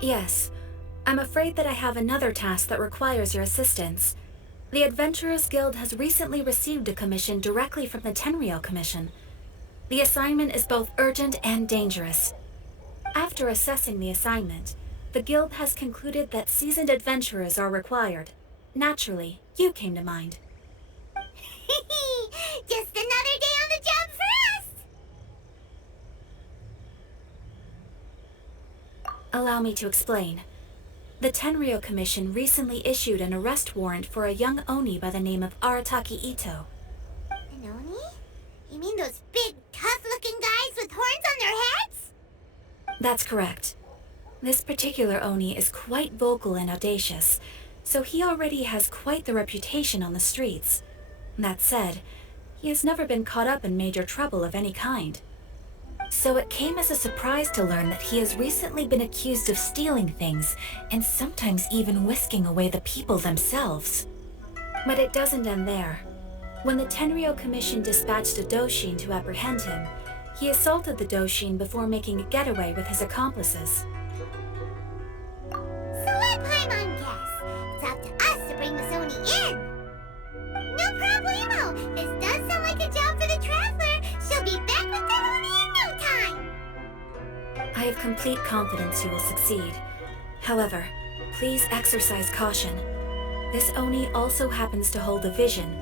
Yes. I'm afraid that I have another task that requires your assistance. The Adventurers Guild has recently received a commission directly from the Tenryou Commission. The assignment is both urgent and dangerous. After assessing the assignment, the Guild has concluded that seasoned adventurers are required. Naturally, you came to mind. Just another day on the job for us! Allow me to explain. The Tenryou Commission recently issued an arrest warrant for a young Oni by the name of Arataki Itto. An Oni? You mean those big, tough-looking guys with horns on their heads? That's correct. This particular Oni is quite vocal and audacious, so he already has quite the reputation on the streets. That said, he has never been caught up in major trouble of any kind. So it came as a surprise to learn that he has recently been accused of stealing things, and sometimes even whisking away the people themselves. But it doesn't end there. When the Tenryou Commission dispatched a Doshin to apprehend him, he assaulted the Doshin before making a getaway with his accomplices. So let Paimon guess. It's up to us to bring the Oni in. No problemo. This does sound like a job for the Traveler. She'll be back with the Oni in no time. I have complete confidence you will succeed. However, please exercise caution. This Oni also happens to hold a vision,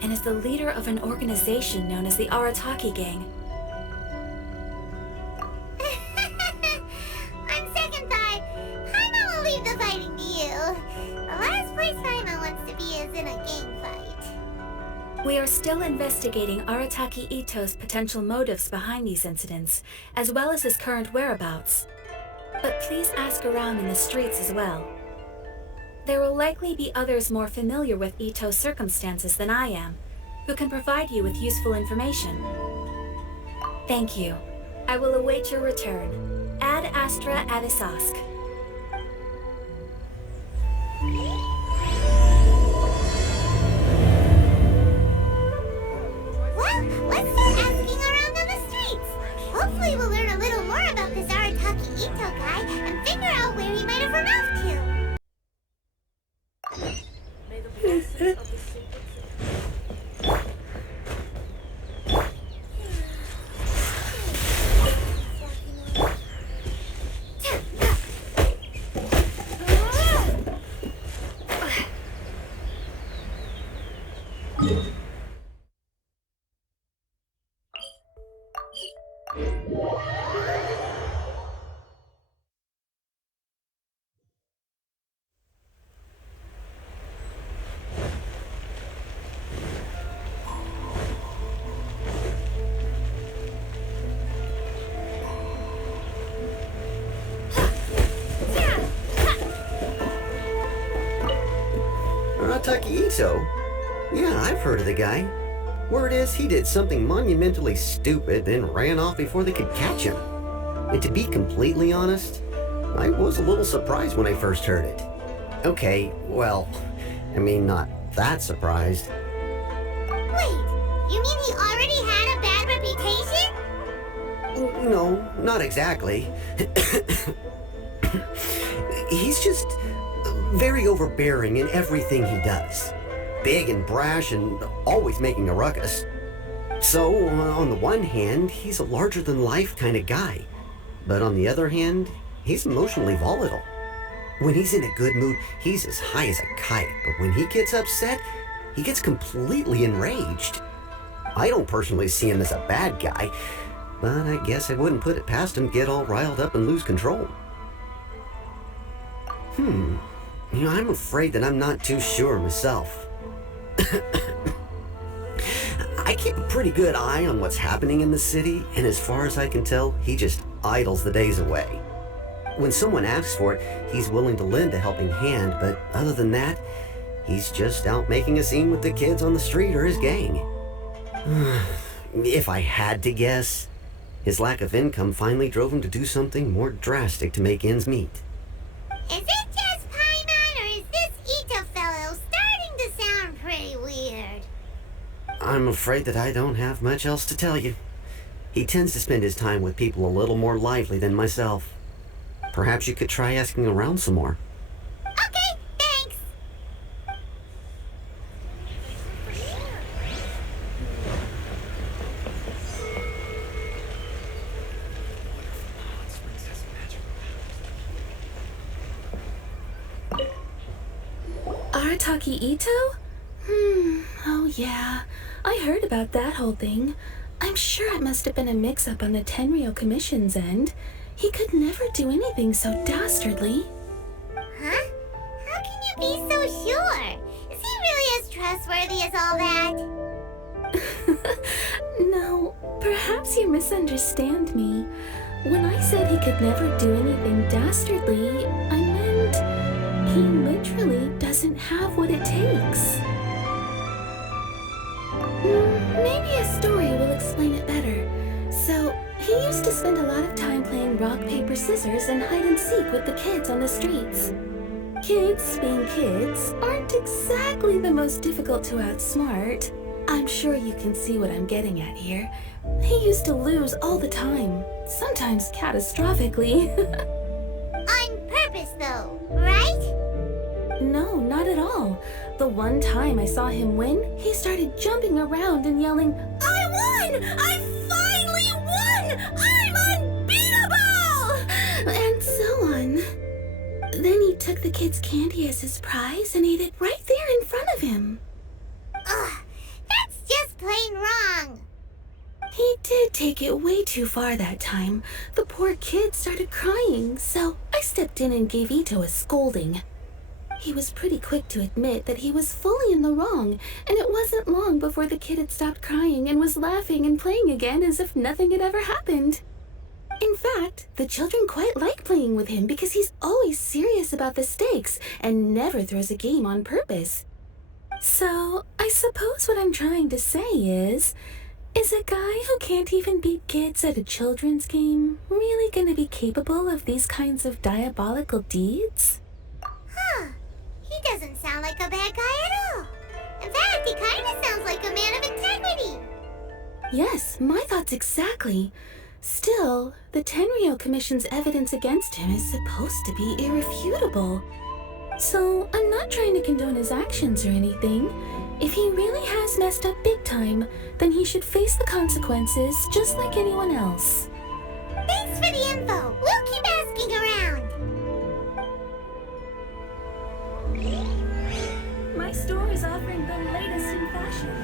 and is the leader of an organization known as the Arataki Gang. On second thought, Paimon will leave the fighting to you. The last place Paimon wants to be is in a gang fight. We are still investigating Arataki Itto's potential motives behind these incidents, as well as his current whereabouts. But please ask around in the streets as well. There will likely be others more familiar with Itto's circumstances than I am, who can provide you with useful information. Thank you. I will await your return. Ad Astra Avisask. Well, let's start asking around on the streets. Hopefully we'll learn a little more about this Arataki Itto guy and figure out where he might have run off to. May the blessings of the sacred Arataki Itto? Yeah, I've heard of the guy. Word is he did something monumentally stupid, then ran off before they could catch him. And to be completely honest, I was a little surprised when I first heard it. Okay, well, I mean, not that surprised. Wait, you mean he already had a bad reputation? No, not exactly. He's just very overbearing in everything he does. Big and brash and always making a ruckus. So, on the one hand, he's a larger-than-life kind of guy. But on the other hand, he's emotionally volatile. When he's in a good mood, he's as high as a kite. But when he gets upset, he gets completely enraged. I don't personally see him as a bad guy, but I guess I wouldn't put it past him to get all riled up and lose control. I'm afraid that I'm not too sure myself. I keep a pretty good eye on what's happening in the city, and as far as I can tell, he just idles the days away. When someone asks for it, he's willing to lend a helping hand, but other than that, he's just out making a scene with the kids on the street or his gang. If I had to guess, his lack of income finally drove him to do something more drastic to make ends meet. Is it just Paimon, or is this Itto fellow starting to sound pretty weird? I'm afraid that I don't have much else to tell you. He tends to spend his time with people a little more lively than myself. perhaps you could try asking around some more. Okay, thanks. Arataki Itto? Oh yeah. I heard about that whole thing. I'm sure it must have been a mix-up on the Tenryou Commission's end. He could never do anything so dastardly. Huh? How can you be so sure? Is he really as trustworthy as all that? No, perhaps you misunderstand me. When I said he could never do anything dastardly, I meant he literally doesn't have what it takes. Maybe a story will explain it better. So, he used to spend a lot of time playing rock, paper, scissors and hide and seek with the kids on the streets. Kids, being kids, aren't exactly the most difficult to outsmart. I'm sure you can see what I'm getting at here. He used to lose all the time, sometimes catastrophically. On purpose, though, right? No, not at all. The one time I saw him win, he started jumping around and yelling, "I won! I finally won! I'm unbeatable!" And so on. Then he took the kid's candy as his prize and ate it right there in front of him. Ugh, that's just plain wrong. He did take it way too far that time. The poor kid started crying, so I stepped in and gave Itto a scolding. He was pretty quick to admit that he was fully in the wrong, and it wasn't long before the kid had stopped crying and was laughing and playing again as if nothing had ever happened. In fact, the children quite like playing with him because he's always serious about the stakes and never throws a game on purpose. So, I suppose what I'm trying to say is a guy who can't even beat kids at a children's game really gonna be capable of these kinds of diabolical deeds? Huh. He doesn't sound like a bad guy at all. In fact, he kinda sounds like a man of integrity. Yes, my thoughts exactly. Still, the Tenryou Commission's evidence against him is supposed to be irrefutable. So, I'm not trying to condone his actions or anything. If he really has messed up big time, then he should face the consequences just like anyone else. Thanks for the info. We'll keep asking around. My store is offering the latest in fashion.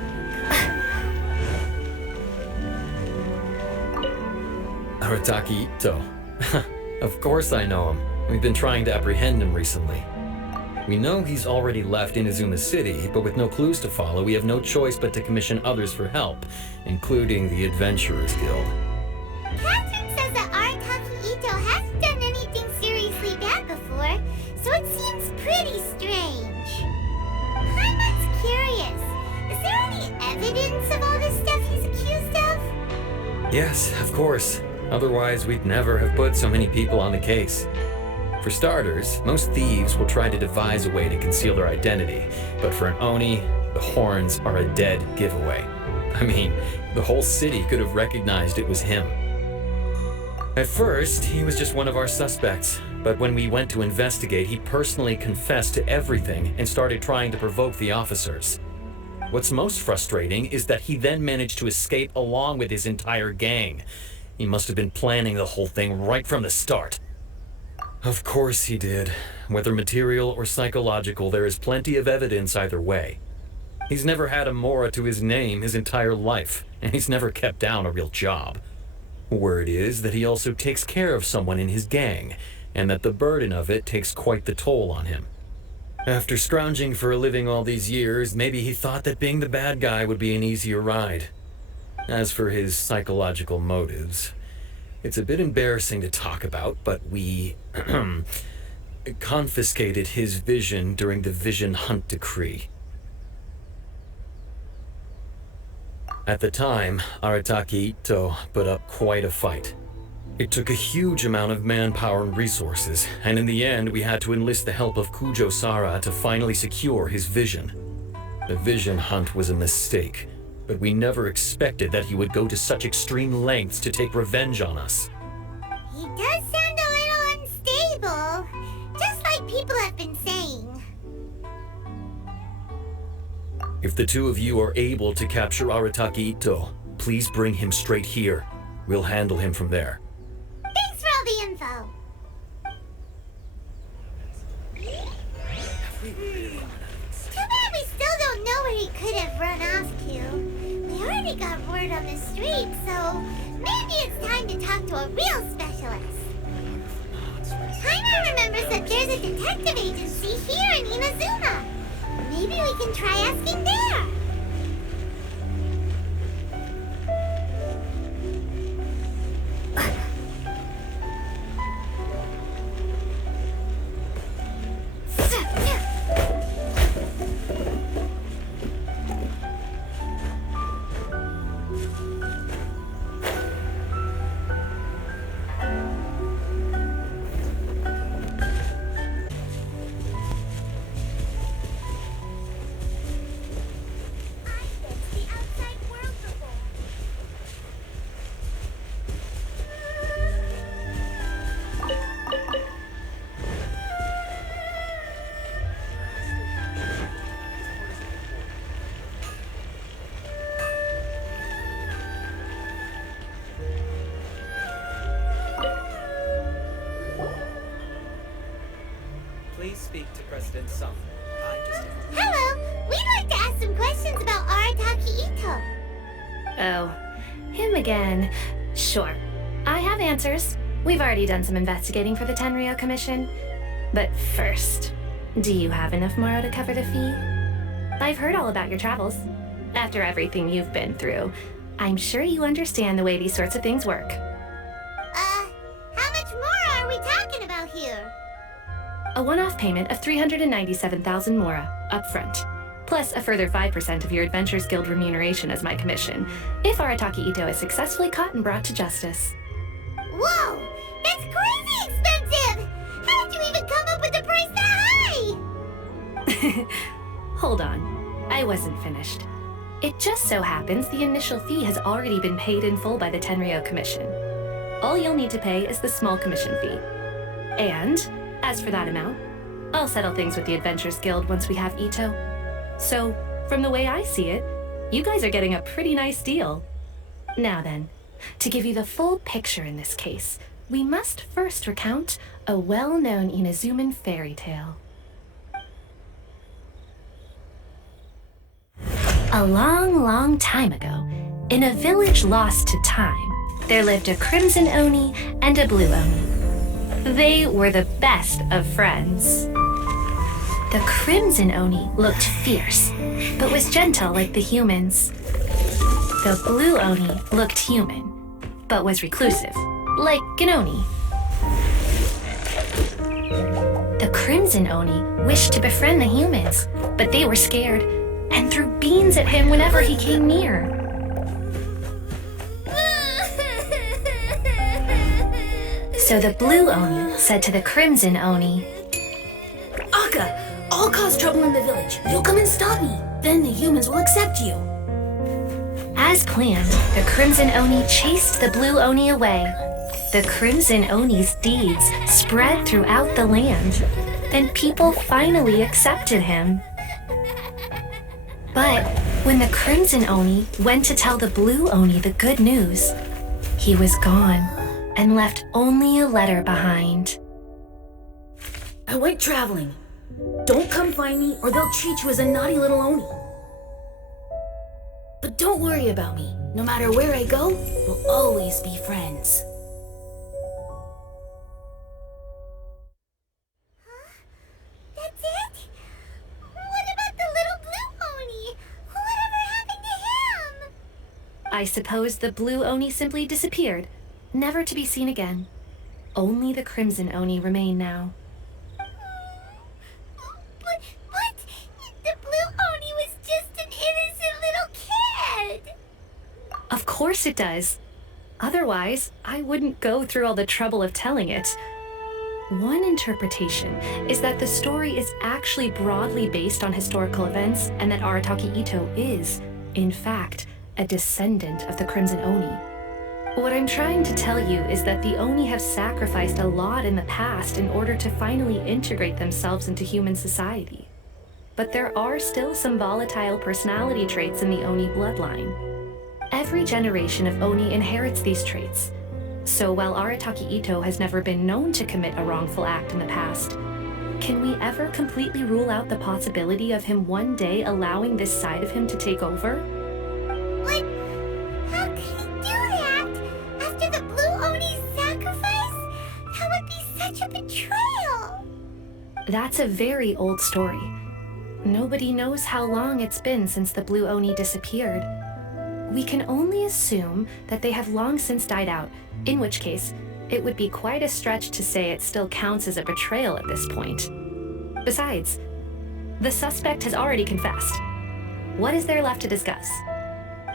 Arataki Itto. Of course I know him. We've been trying to apprehend him recently. We know he's already left Inazuma City, but with no clues to follow, we have no choice but to commission others for help, including the Adventurers Guild. Catherine says that Arataki Itto hasn't done anything seriously bad before, so it seems pretty strange. I'm curious. Is there any evidence of all this stuff he's accused of? Yes, of course. Otherwise, we'd never have put so many people on the case. For starters, most thieves will try to devise a way to conceal their identity, but for an Oni, the horns are a dead giveaway. I mean, the whole city could have recognized it was him. At first, he was just one of our suspects, but when we went to investigate, he personally confessed to everything and started trying to provoke the officers. What's most frustrating is that he then managed to escape along with his entire gang. He must have been planning the whole thing right from the start. Of course he did. Whether material or psychological, there is plenty of evidence either way. He's never had a Mora to his name his entire life, and he's never kept down a real job. Word is that he also takes care of someone in his gang, and that the burden of it takes quite the toll on him. After scrounging for a living all these years, maybe he thought that being the bad guy would be an easier ride. As for his psychological motives, it's a bit embarrassing to talk about, but we confiscated his vision during the Vision Hunt Decree. At the time, Arataki Itto put up quite a fight. It took a huge amount of manpower and resources, and in the end we had to enlist the help of Kujo Sara to finally secure his vision. The Vision Hunt was a mistake, but we never expected that he would go to such extreme lengths to take revenge on us. He does sound a little If the two of you are able to capture Arataki Itto, please bring him straight here. We'll handle him from there. Thanks for all the info. Too bad we still don't know where he could have run off to. We already got word on the street, so maybe it's time to talk to a real specialist. Paimon remembers that there's a detective agency here in Inazuma. Maybe we can try asking there. Please speak to President Sango. Hello, we'd like to ask some questions about Arataki Itto. Oh, him again. Sure. I have answers. We've already done some investigating for the Tenryou Commission. But first, do you have enough Moro to cover the fee? I've heard all about your travels. After everything you've been through, I'm sure you understand the way these sorts of things work. How much more are we talking about here? A one-off payment of 397,000 Mora, upfront, plus a further 5% of your Adventures Guild remuneration as my commission, if Arataki Itto is successfully caught and brought to justice. Whoa! That's crazy expensive! How did you even come up with the price that high? Hold on. I wasn't finished. It just so happens the initial fee has already been paid in full by the Tenryou Commission. All you'll need to pay is the small commission fee. And, as for that amount, I'll settle things with the Adventures Guild once we have Itto. So, from the way I see it, you guys are getting a pretty nice deal. Now then, to give you the full picture in this case, we must first recount a well-known Inazuman fairy tale. A long, long time ago, in a village lost to time, there lived a crimson oni and a blue oni. They were the best of friends. The crimson oni looked fierce, but was gentle like the humans. The blue oni looked human, but was reclusive, like an oni. The crimson oni wished to befriend the humans, but they were scared and threw beans at him whenever he came near. So the blue oni said to the crimson oni, Akka, I'll cause trouble in the village. You'll come and stop me. Then the humans will accept you. As planned, the crimson oni chased the blue oni away. The crimson oni's deeds spread throughout the land, and people finally accepted him. But when the crimson oni went to tell the blue oni the good news, he was gone and left only a letter behind. I went traveling. Don't come find me or they'll treat you as a naughty little oni. But don't worry about me. No matter where I go, we'll always be friends. That's it? What about the little blue oni? Whatever happened to him? I suppose the blue oni simply disappeared, never to be seen again. Only the crimson oni remain now. But the blue oni was just an innocent little kid. Of course it does. Otherwise, I wouldn't go through all the trouble of telling it. One interpretation is that the story is actually broadly based on historical events and that Arataki Itto is, in fact, a descendant of the Crimson Oni. What I'm trying to tell you is that the Oni have sacrificed a lot in the past in order to finally integrate themselves into human society. but there are still some volatile personality traits in the Oni bloodline. Every generation of Oni inherits these traits. So while Arataki Itto has never been known to commit a wrongful act in the past, can we ever completely rule out the possibility of him one day allowing this side of him to take over? But how could he do that? After the Blue Oni's sacrifice? That would be such a betrayal. That's a very old story. Nobody knows how long it's been since the Blue Oni disappeared. We can only assume that they have long since died out, in which case, it would be quite a stretch to say it still counts as a betrayal at this point. Besides, the suspect has already confessed. What is there left to discuss?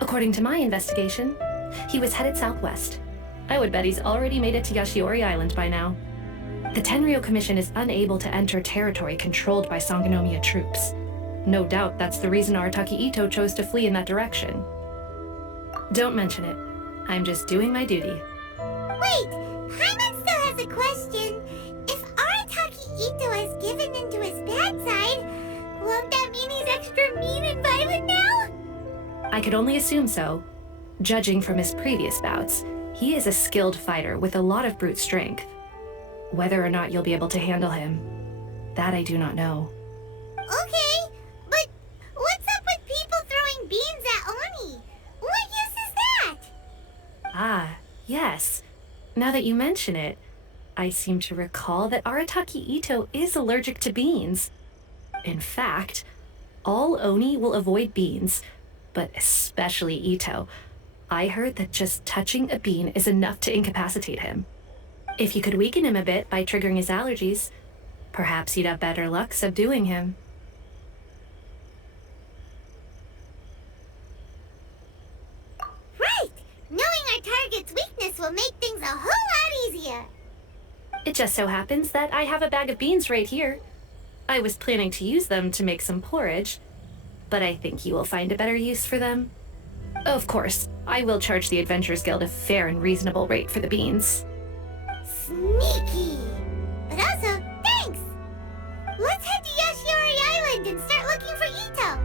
According to my investigation, he was headed southwest. I would bet he's already made it to Yashiori Island by now. The Tenryou Commission is unable to enter territory controlled by Sangonomiya troops. No doubt that's the reason Arataki Itto chose to flee in that direction. Don't mention it. I'm just doing my duty. Wait, Paimon still has a question. If Arataki Itto has given in to his bad side, won't that mean he's extra mean and violent now? I could only assume so. Judging from his previous bouts, he is a skilled fighter with a lot of brute strength. Whether or not you'll be able to handle him, that I do not know. Okay, but what's up with people throwing beans at Oni? What use is that? Ah, yes. Now that you mention it, I seem to recall that Arataki Itto is allergic to beans. In fact, all Oni will avoid beans, but especially Itto. I heard that just touching a bean is enough to incapacitate him. If you could weaken him a bit by triggering his allergies, perhaps you'd have better luck subduing him. Right! Knowing our target's weakness will make things a whole lot easier. It just so happens that I have a bag of beans right here. I was planning to use them to make some porridge, but I think you will find a better use for them. Of course, I will charge the Adventurers Guild a fair and reasonable rate for the beans. Sneaky! But also, thanks! Let's head to Yashiori Island and start looking for Itto!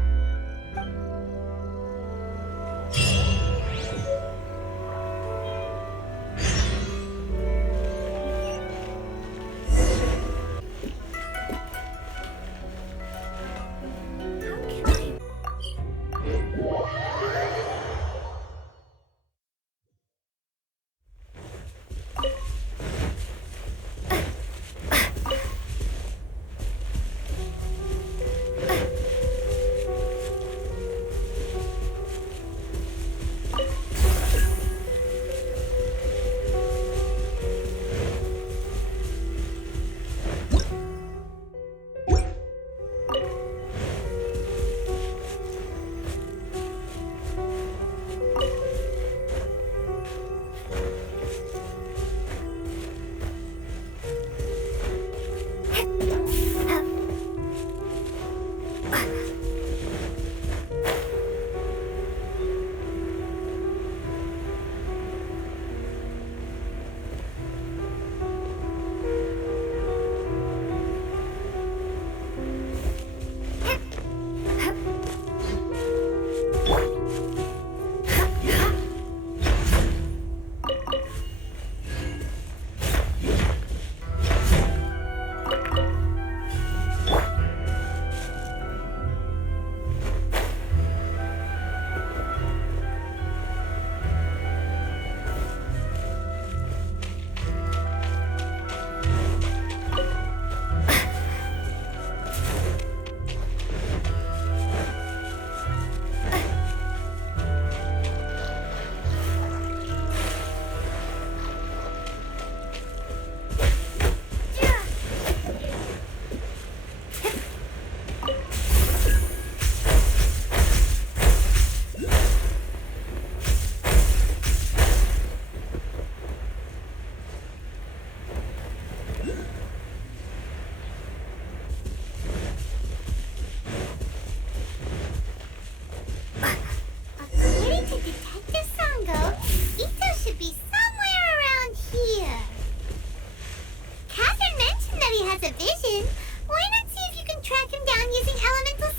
Has a vision. Why not see if you can track him down using elemental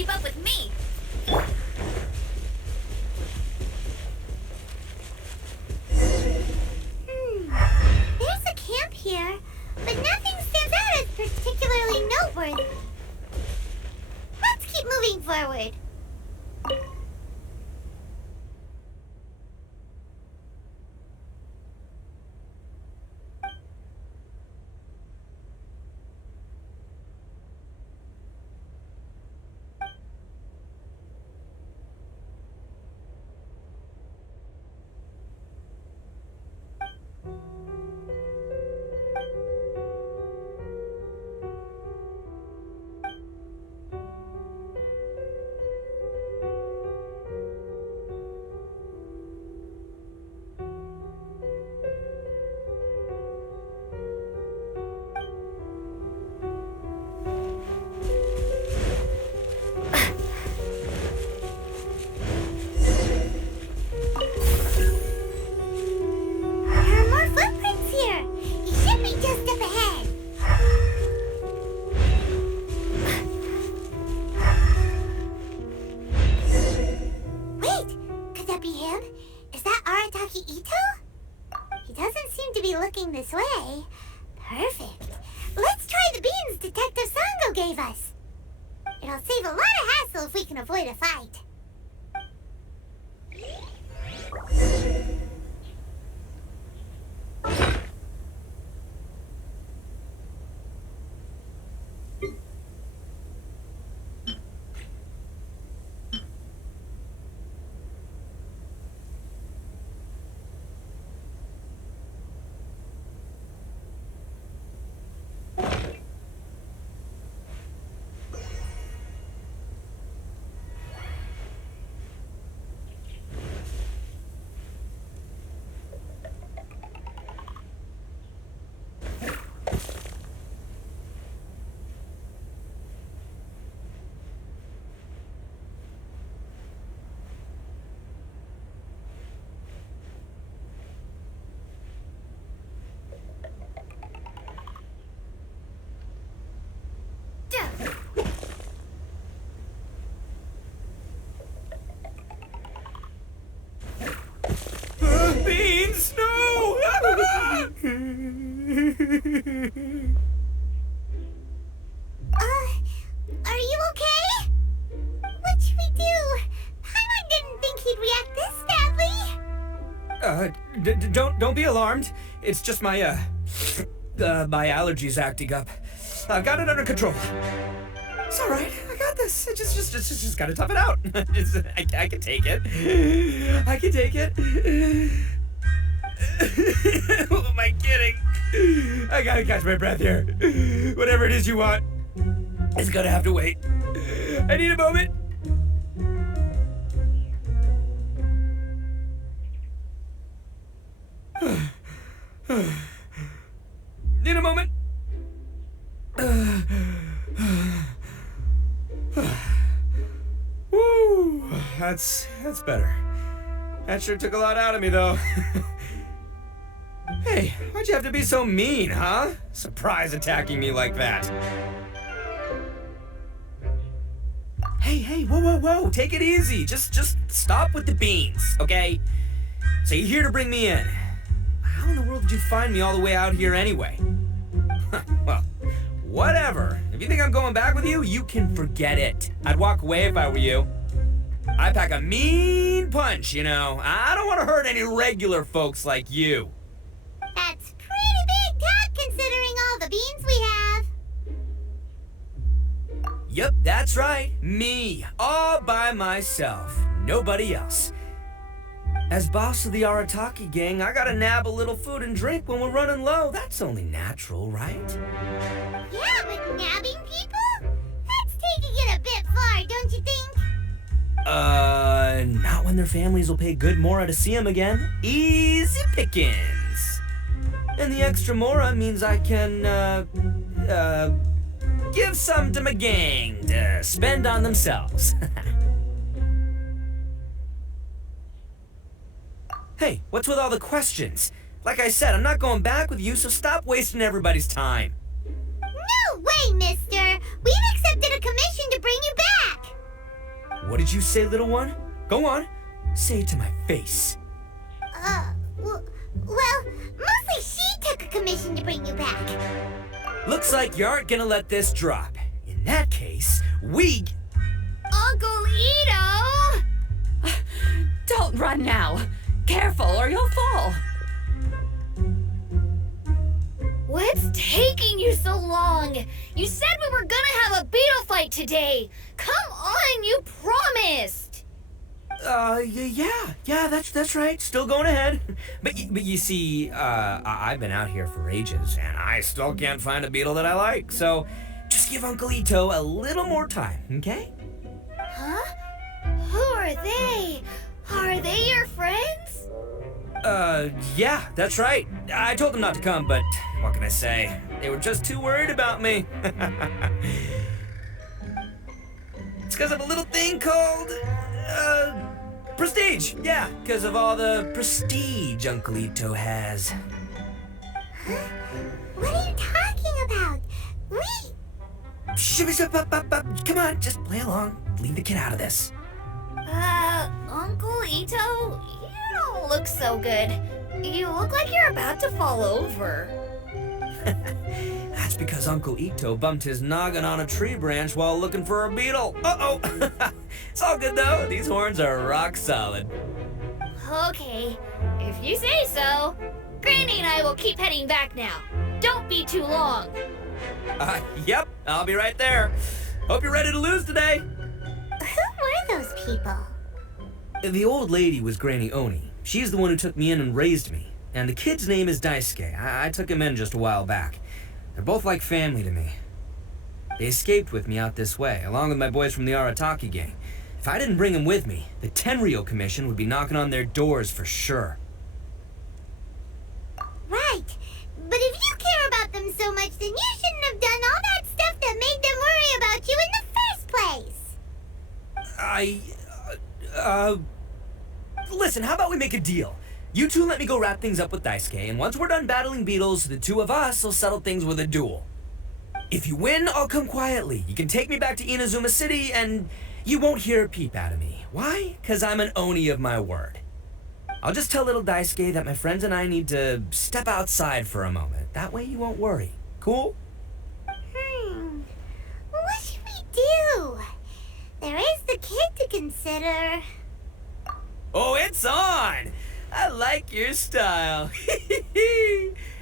keep up with me. There's a camp here, but nothing stands out as particularly noteworthy. Let's keep moving forward. This way. Perfect. Let's try the beans Detective Sango gave us. It'll save a lot of hassle if we can avoid a fight. Beans, no! Are you okay? What should we do? Paimon didn't think he'd react this badly. Don't be alarmed. It's just my my allergies acting up. I've got it under control. It's all right. I got this. I just gotta tough it out. I can take it. I can take it. Who am I kidding? I gotta catch my breath here. Whatever it is you want, it's gonna have to wait. I need a moment. Need a moment. Woo, that's better. That sure took a lot out of me, though. Hey, why'd you have to be so mean, huh? Surprise attacking me like that. Hey, whoa, take it easy. Just stop with the beans, okay? So you're here to bring me in. How in the world did you find me all the way out here anyway? Well, whatever. If you think I'm going back with you, you can forget it. I'd walk away if I were you. I pack a mean punch, you know. I don't want to hurt any regular folks like you. That's pretty big talk considering all the beans we have. Yep, that's right. Me. All by myself. Nobody else. As boss of the Arataki gang, I gotta nab a little food and drink when we're running low. That's only natural, right? Yeah, but nabbing people? That's taking it a bit far, don't you think? Not when their families will pay good mora to see them again. Easy pickings. And the extra mora means I can, give some to my gang to spend on themselves. Hey, what's with all the questions? Like I said, I'm not going back with you, so stop wasting everybody's time. No way, mister! We've accepted a commission to bring you back! What did you say, little one? Go on, say it to my face. Well, mostly she took a commission to bring you back. Looks like you aren't gonna let this drop. In that case, we... Uncle Itto! Don't run now. Careful or you'll fall. What's taking you so long? You said we were gonna have a beetle fight today. Come on, you promised. Yeah, that's right. Still going ahead. But you see, I've been out here for ages, and I still can't find a beetle that I like. So just give Uncle Itto a little more time, okay? Huh? Who are they? Are they your friends? Yeah, that's right. I told them not to come, but what can I say? They were just too worried about me. It's because of a little thing called, prestige. Yeah, because of all the prestige Uncle Itto has. Huh? What are you talking about? Come on, just play along. Leave the kid out of this. Uncle Itto, you don't look so good. You look like you're about to fall over. That's because Uncle Itto bumped his noggin on a tree branch while looking for a beetle. Uh-oh. It's all good, though. These horns are rock solid. Okay, if you say so. Granny and I will keep heading back now. Don't be too long. Yep, I'll be right there. Hope you're ready to lose today. Who were those people? The old lady was Granny Oni. She's the one who took me in and raised me. And the kid's name is Daisuke. I took him in just a while back. They're both like family to me. They escaped with me out this way, along with my boys from the Arataki gang. If I didn't bring them with me, the Tenryou Commission would be knocking on their doors for sure. Right. But if you care about them so much, then you shouldn't have done all that stuff that made them worry about you in the first place. Listen, how about we make a deal? You two let me go wrap things up with Daisuke, and once we're done battling beetles, the two of us will settle things with a duel. If you win, I'll come quietly. You can take me back to Inazuma City, and you won't hear a peep out of me. Why? 'Cause I'm an Oni of my word. I'll just tell little Daisuke that my friends and I need to step outside for a moment. That way you won't worry. Cool? What should we do? There is the kid to consider. Oh, it's on! I like your style.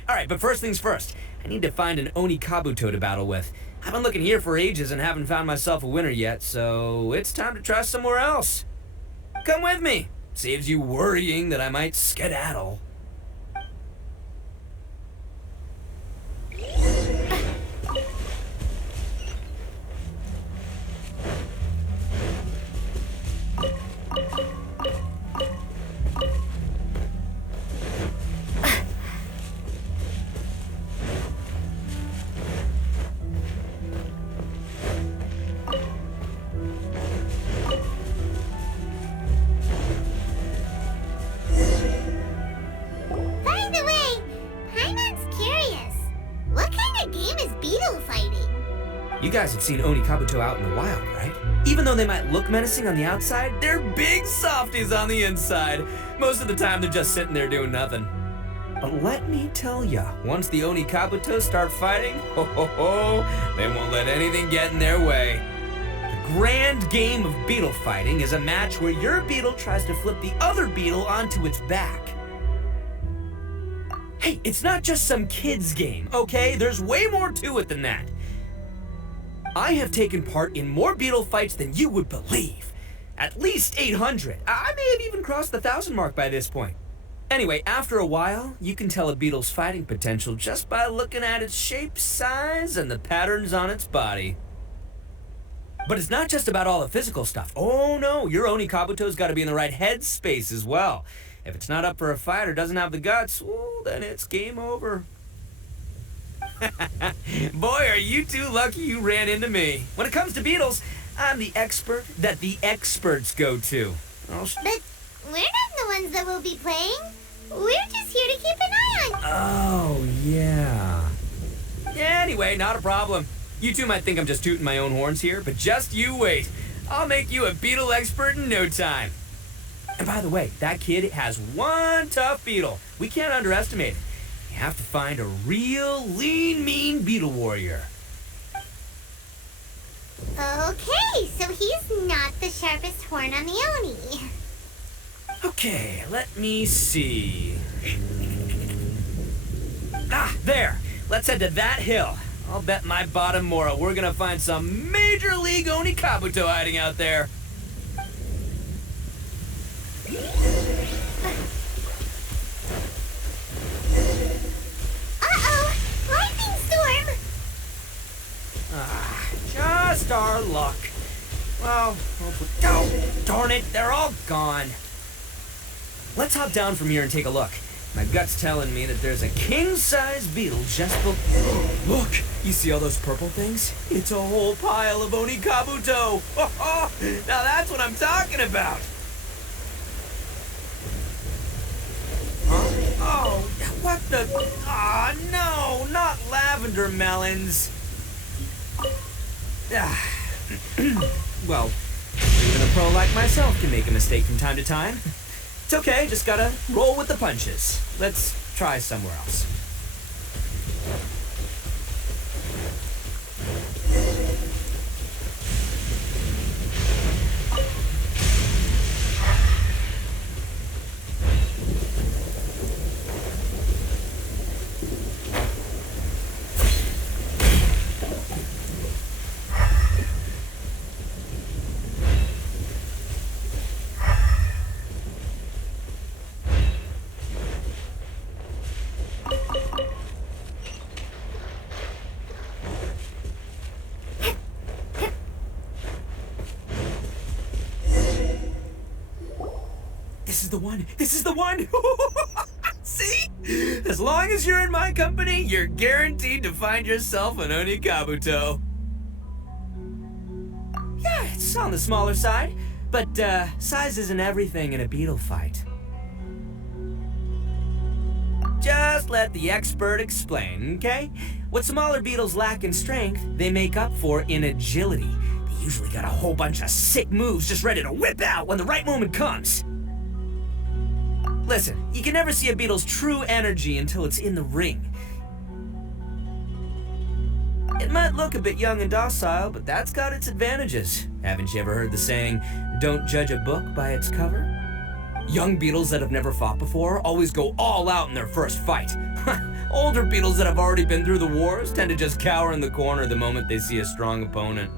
Alright, but first things first. I need to find an Oni Kabuto to battle with. I've been looking here for ages and haven't found myself a winner yet, so it's time to try somewhere else. Come with me. Saves you worrying that I might skedaddle. You guys have seen Oni Kabuto out in the wild, right? Even though they might look menacing on the outside, they're big softies on the inside. Most of the time, they're just sitting there doing nothing. But let me tell ya, once the Oni Kabuto start fighting, they won't let anything get in their way. The grand game of beetle fighting is a match where your beetle tries to flip the other beetle onto its back. Hey, it's not just some kid's game, okay? There's way more to it than that. I have taken part in more beetle fights than you would believe. At least 800. I may have even crossed the 1,000 mark by this point. Anyway, after a while, you can tell a beetle's fighting potential just by looking at its shape, size, and the patterns on its body. But it's not just about all the physical stuff. Oh no, your Oni Kabuto's got to be in the right headspace as well. If it's not up for a fight or doesn't have the guts, well, then it's game over. Boy, are you two lucky you ran into me. When it comes to beetles, I'm the expert that the experts go to. But we're not the ones that will be playing. We're just here to keep an eye on. Oh, yeah. Anyway, not a problem. You two might think I'm just tooting my own horns here, but just you wait. I'll make you a beetle expert in no time. And by the way, that kid has one tough beetle. We can't underestimate it. You have to find a real lean, mean beetle warrior. Okay, so he's not the sharpest horn on the Oni. Okay, let me see. Ah, there. Let's head to that hill. I'll bet my bottom Mora we're gonna find some major league Oni Kabuto hiding out there. Uh-oh! Lightning storm! Ah, just our luck. Well, oh, darn it, they're all gone. Let's hop down from here and take a look. My gut's telling me that there's a king-size beetle just below. Look, you see all those purple things? It's a whole pile of Oni Kabuto. Now that's what I'm talking about. Huh? Oh, what the? Ah, no, not lavender melons. Well, even a pro like myself can make a mistake from time to time. It's okay, just gotta roll with the punches. Let's try somewhere else. This is the one! See? As long as you're in my company, you're guaranteed to find yourself an Oni Kabuto. Yeah, it's on the smaller side, but size isn't everything in a beetle fight. Just let the expert explain, okay? What smaller beetles lack in strength, they make up for in agility. They usually got a whole bunch of sick moves just ready to whip out when the right moment comes. Listen, you can never see a beetle's true energy until it's in the ring. It might look a bit young and docile, but that's got its advantages. Haven't you ever heard the saying, don't judge a book by its cover? Young beetles that have never fought before always go all out in their first fight. Older beetles that have already been through the wars tend to just cower in the corner the moment they see a strong opponent.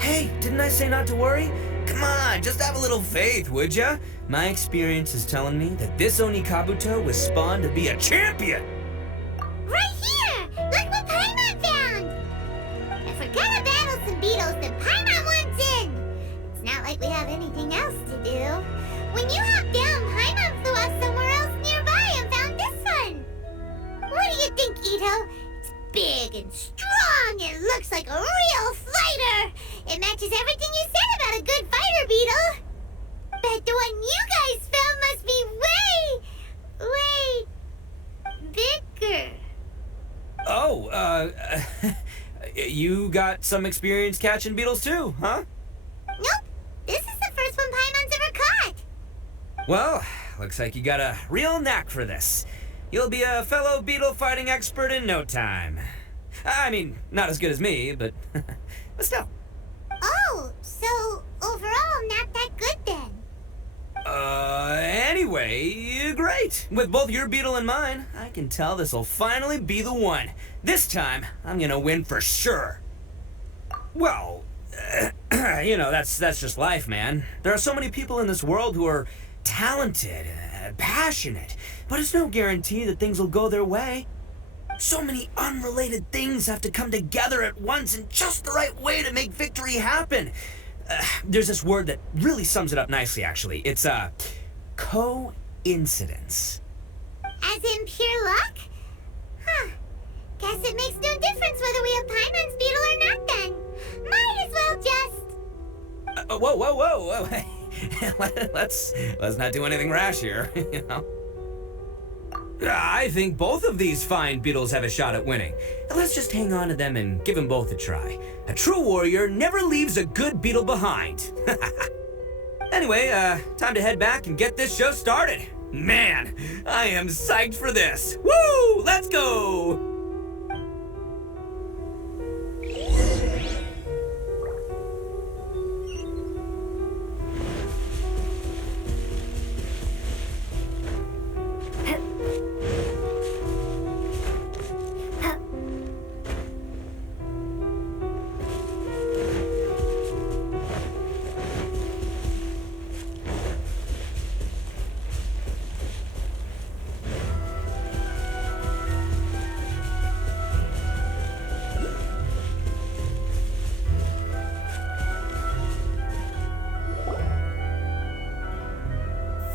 Hey, didn't I say not to worry? Come on, just have a little faith, would ya? My experience is telling me that this Oni Kabuto was spawned to be a champion! Right here! Look what Paimon found! If we're gonna battle some beetles, then Paimon wants in! It's not like we have anything else to do. When you hopped down, Paimon flew off somewhere else nearby and found this one! What do you think, Itto? It's big and strong and looks like a real fighter! It matches everything you said about a good fighter beetle! Bet the one you guys found must be way bigger. Oh, you got some experience catching beetles too, huh? Nope. This is the first one Paimon's ever caught. Well, looks like you got a real knack for this. You'll be a fellow beetle fighting expert in no time. I mean, not as good as me, but still. Oh, so overall not that good then. Anyway, great. With both your beetle and mine, I can tell this'll finally be the one. This time, I'm gonna win for sure. Well, you know, that's just life, man. There are so many people in this world who are talented, passionate, but it's no guarantee that things will go their way. So many unrelated things have to come together at once in just the right way to make victory happen. There's this word that really sums it up nicely, actually. It's, coincidence. As in pure luck? Huh. Guess it makes no difference whether we have Paimon's beetle or not then. Might as well just... Whoa. Let's not do anything rash here, you know? I think both of these fine beetles have a shot at winning. Let's just hang on to them and give them both a try. A true warrior never leaves a good beetle behind. Anyway, time to head back and get this show started. Man, I am psyched for this. Woo! Let's go!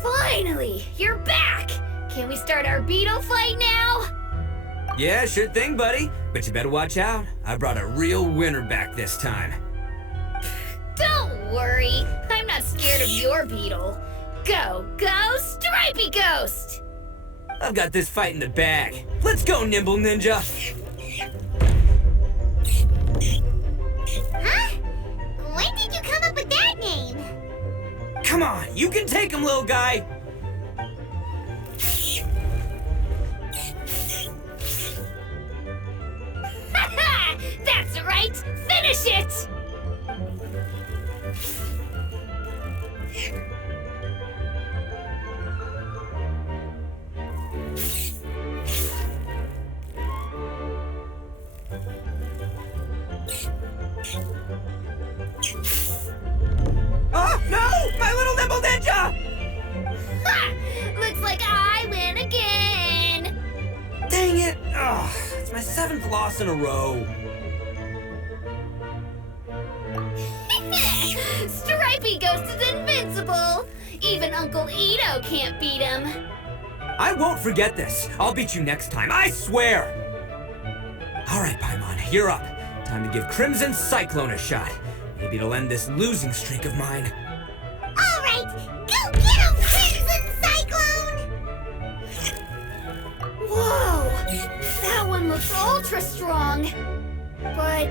Finally, you're back! Can we start our beetle fight now? Yeah, sure thing, buddy. But you better watch out. I brought a real winner back this time. Don't worry, I'm not scared of your beetle. Go, go, Stripey Ghost! I've got this fight in the bag. Let's go, Nimble Ninja! Huh? When did you come up with that name? Come on, you can take him, little guy! That's right! Finish it! Oh, no! My little Nimble Ninja! Ha! Looks like I win again! Dang it! Oh, it's my 7th loss in a row. Stripey Ghost is invincible! Even Uncle Itto can't beat him. I won't forget this. I'll beat you next time, I swear! Alright, Paimon, you're up. Time to give Crimson Cyclone a shot. Maybe it'll end this losing streak of mine. All right, go get him, Crimson Cyclone! Whoa! That one looks ultra strong. But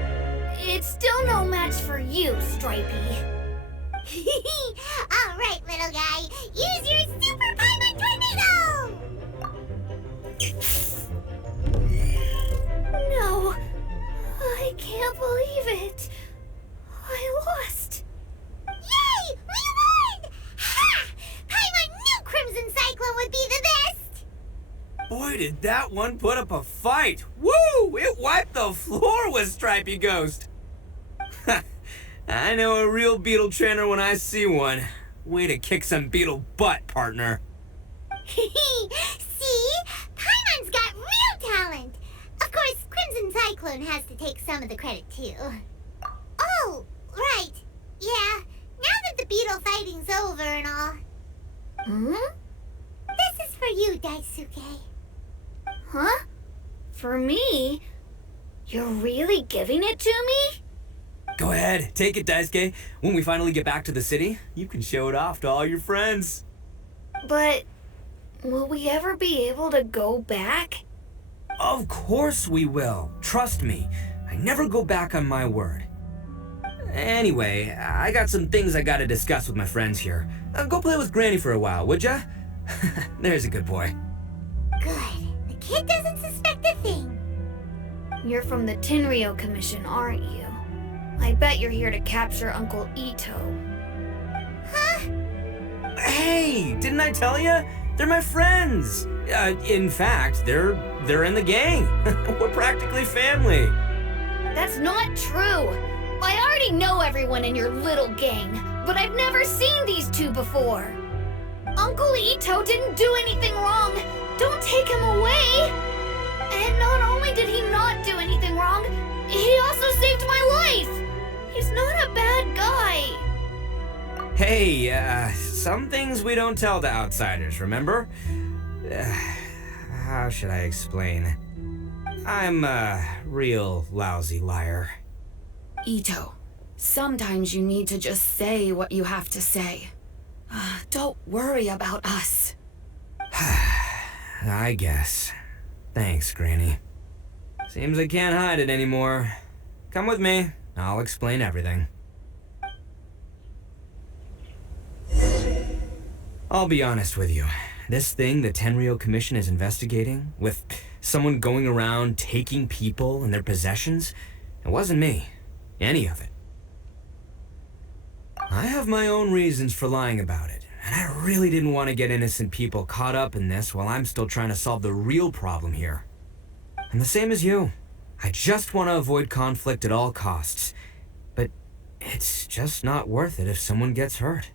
it's still no match for you, Stripey. All right, little guy, use your Super Paimon Tornado! No, I can't believe it. I lost. Yay! We won! Ha! Paimon knew Crimson Cyclone would be the best! Boy, did that one put up a fight! Woo! It wiped the floor with Stripey Ghost! I know a real beetle trainer when I see one. Way to kick some beetle butt, partner. See? Paimon's got real talent! Of course, Crimson Cyclone has to take some of the credit, too. Oh, right. Yeah, now that the beetle fighting's over and all. Hmm? This is for you, Daisuke. Huh? For me? You're really giving it to me? Go ahead, take it, Daisuke. When we finally get back to the city, you can show it off to all your friends. But will we ever be able to go back? Of course we will. Trust me. I never go back on my word. Anyway, I got some things I gotta discuss with my friends here. Go play with Granny for a while, would ya? There's a good boy. Good. The kid doesn't suspect a thing. You're from the Tenryou Commission, aren't you? I bet you're here to capture Uncle Itto. Huh? Hey, didn't I tell ya? They're my friends. In fact, they're in the gang. We're practically family. That's not true. I already know everyone in your little gang, but I've never seen these two before. Uncle Itto didn't do anything wrong. Don't take him away. And not only did he not do anything wrong, he also saved my life. He's not a bad guy. Hey, some things we don't tell to outsiders, remember? How should I explain? I'm a real lousy liar. Itto, sometimes you need to just say what you have to say. Don't worry about us. I guess. Thanks, Granny. Seems I can't hide it anymore. Come with me. I'll explain everything. I'll be honest with you. This thing the Tenryou Commission is investigating, with someone going around taking people and their possessions, it wasn't me. Any of it. I have my own reasons for lying about it, and I really didn't want to get innocent people caught up in this while I'm still trying to solve the real problem here. And the same as you. I just want to avoid conflict at all costs. But it's just not worth it if someone gets hurt.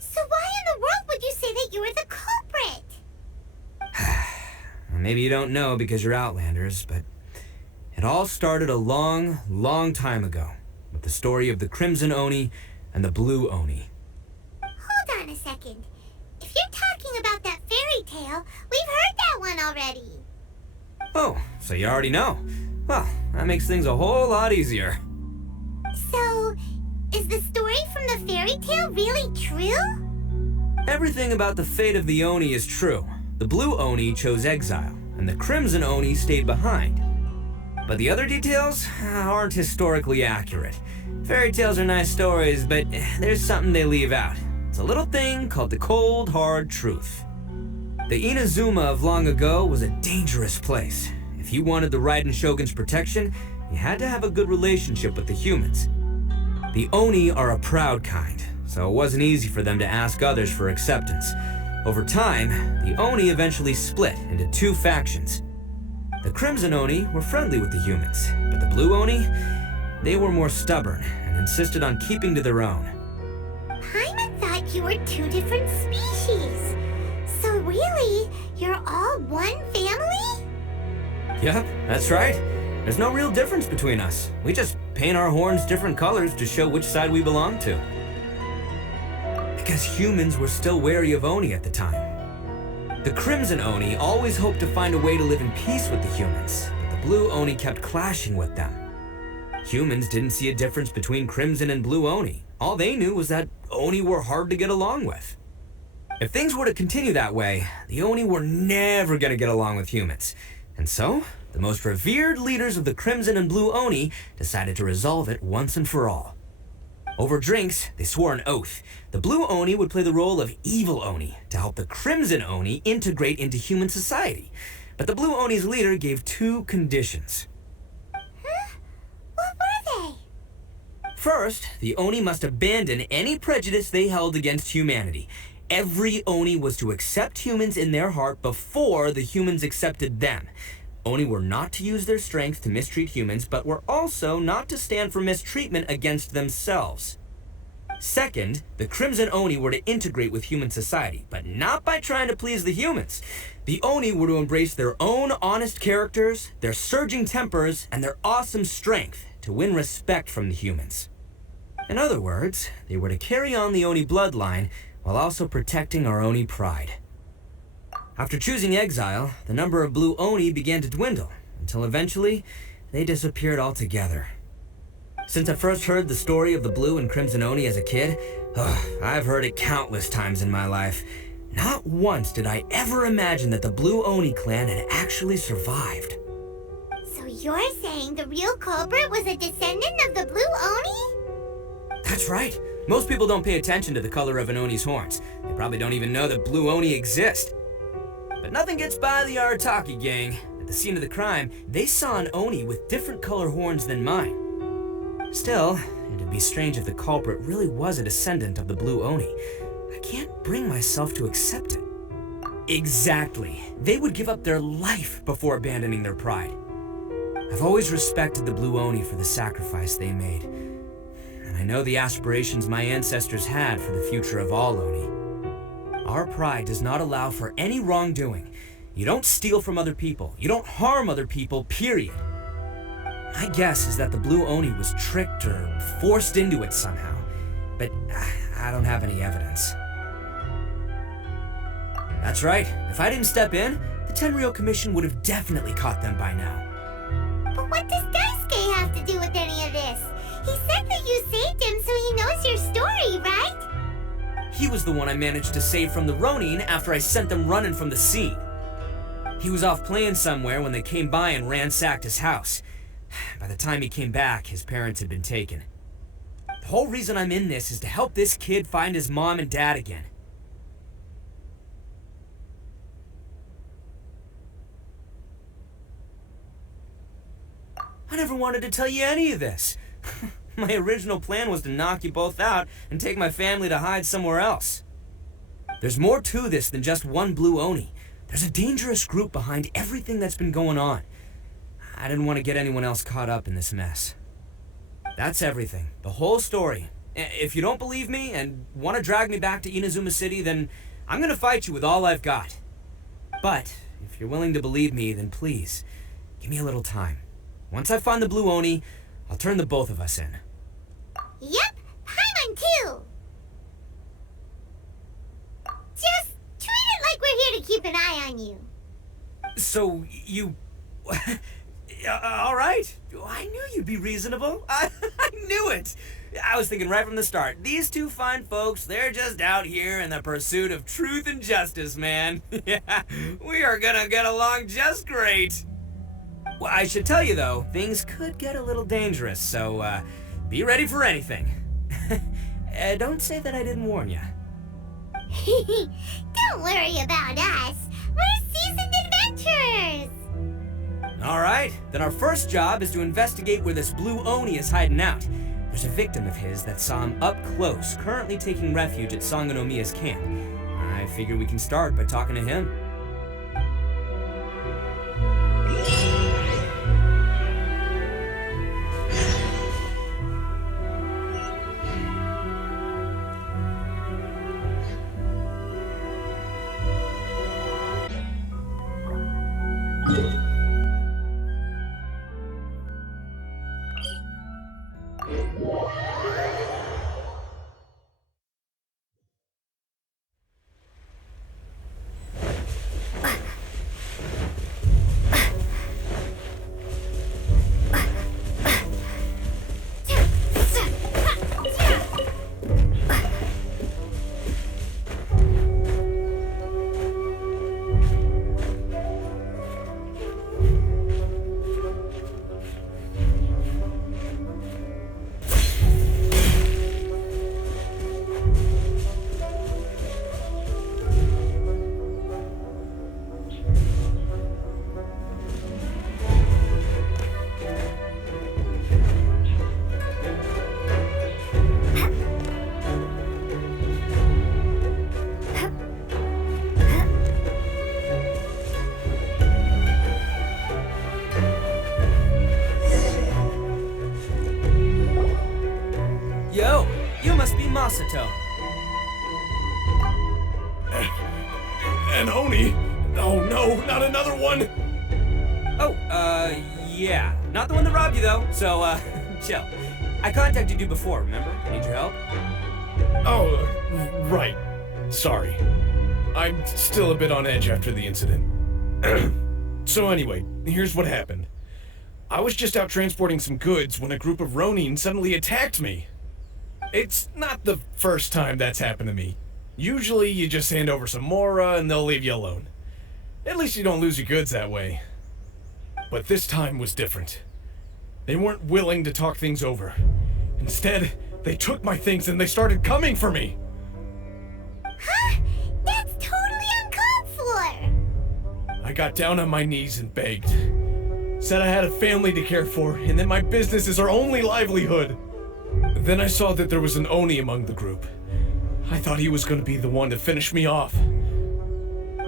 So why in the world would you say that you were the culprit? Maybe you don't know because you're Outlanders, but it all started a long, long time ago with the story of the Crimson Oni and the Blue Oni. Hold on a second. If you're talking about that fairy tale, we've heard that one already. Oh, so you already know. Well, that makes things a whole lot easier. So, is the story from the fairy tale really true? Everything about the fate of the Oni is true. The Blue Oni chose exile, and the Crimson Oni stayed behind. But the other details aren't historically accurate. Fairy tales are nice stories, but there's something they leave out. It's a little thing called the cold, hard truth. The Inazuma of long ago was a dangerous place. If you wanted the Raiden Shogun's protection, you had to have a good relationship with the humans. The Oni are a proud kind, so it wasn't easy for them to ask others for acceptance. Over time, the Oni eventually split into two factions. The Crimson Oni were friendly with the humans, but the Blue Oni, they were more stubborn and insisted on keeping to their own. Paimon thought you were two different species. So really, you're all one family? Yep, that's right. There's no real difference between us. We just paint our horns different colors to show which side we belong to. Because humans were still wary of Oni at the time. The Crimson Oni always hoped to find a way to live in peace with the humans, but the Blue Oni kept clashing with them. Humans didn't see a difference between Crimson and Blue Oni. All they knew was that Oni were hard to get along with. If things were to continue that way, the Oni were never going to get along with humans. And so, the most revered leaders of the Crimson and Blue Oni decided to resolve it once and for all. Over drinks, they swore an oath. The Blue Oni would play the role of evil Oni to help the Crimson Oni integrate into human society. But the Blue Oni's leader gave two conditions. Huh? What were they? First, the Oni must abandon any prejudice they held against humanity. Every Oni was to accept humans in their heart before the humans accepted them. Oni were not to use their strength to mistreat humans, but were also not to stand for mistreatment against themselves. Second, the Crimson Oni were to integrate with human society, but not by trying to please the humans. The Oni were to embrace their own honest characters, their surging tempers, and their awesome strength to win respect from the humans. In other words, they were to carry on the Oni bloodline while also protecting our Oni pride. After choosing exile, the number of Blue Oni began to dwindle, until eventually, they disappeared altogether. Since I first heard the story of the Blue and Crimson Oni as a kid, I've heard it countless times in my life. Not once did I ever imagine that the Blue Oni clan had actually survived. So you're saying the real culprit was a descendant of the Blue Oni? That's right. Most people don't pay attention to the color of an Oni's horns. They probably don't even know that Blue Oni exist. But nothing gets by the Arataki gang. At the scene of the crime, they saw an Oni with different color horns than mine. Still, it'd be strange if the culprit really was a descendant of the Blue Oni. I can't bring myself to accept it. Exactly. They would give up their life before abandoning their pride. I've always respected the Blue Oni for the sacrifice they made. And I know the aspirations my ancestors had for the future of all Oni. Our pride does not allow for any wrongdoing. You don't steal from other people. You don't harm other people, period. My guess is that the Blue Oni was tricked or forced into it somehow, but I don't have any evidence. That's right. If I didn't step in, the Tenryou Commission would have definitely caught them by now. But what does Daisuke have to do with any of this? He said that you saved him so he knows your story, right? He was the one I managed to save from the Ronin after I sent them running from the scene. He was off playing somewhere when they came by and ransacked his house. By the time he came back, his parents had been taken. The whole reason I'm in this is to help this kid find his mom and dad again. I never wanted to tell you any of this. My original plan was to knock you both out and take my family to hide somewhere else. There's more to this than just one blue oni. There's a dangerous group behind everything that's been going on. I didn't want to get anyone else caught up in this mess. That's everything. The whole story. If you don't believe me and want to drag me back to Inazuma City, then I'm gonna fight you with all I've got. But if you're willing to believe me, then please, give me a little time. Once I find the blue oni, I'll turn the both of us in. Yep, Paimon too! Just treat it like we're here to keep an eye on you. So, you... Alright. I knew you'd be reasonable. I knew it. I was thinking right from the start, these two fine folks, they're just out here in the pursuit of truth and justice, man. Yeah, we are gonna get along just great. Well, I should tell you though, things could get a little dangerous, so be ready for anything. Don't say that I didn't warn you. Don't worry about us. We're seasoned adventurers. Alright, then our first job is to investigate where this blue oni is hiding out. There's a victim of his that saw him up close, currently taking refuge at Sango no Miya's camp. I figure we can start by talking to him. Yo, you must be Masato. An Oni? Oh no, not another one! Oh, yeah. Not the one that robbed you though, so, chill. I contacted you before, remember? Need your help? Oh, right. Sorry. I'm still a bit on edge after the incident. So anyway, here's what happened. I was just out transporting some goods when a group of Ronin suddenly attacked me. It's not the first time that's happened to me. Usually you just hand over some mora and they'll leave you alone. At least you don't lose your goods that way. But this time was different. They weren't willing to talk things over. Instead, they took my things and they started coming for me. Huh? That's totally uncalled for! I got down on my knees and begged. Said I had a family to care for and that my business is our only livelihood. Then I saw that there was an Oni among the group. I thought he was going to be the one to finish me off.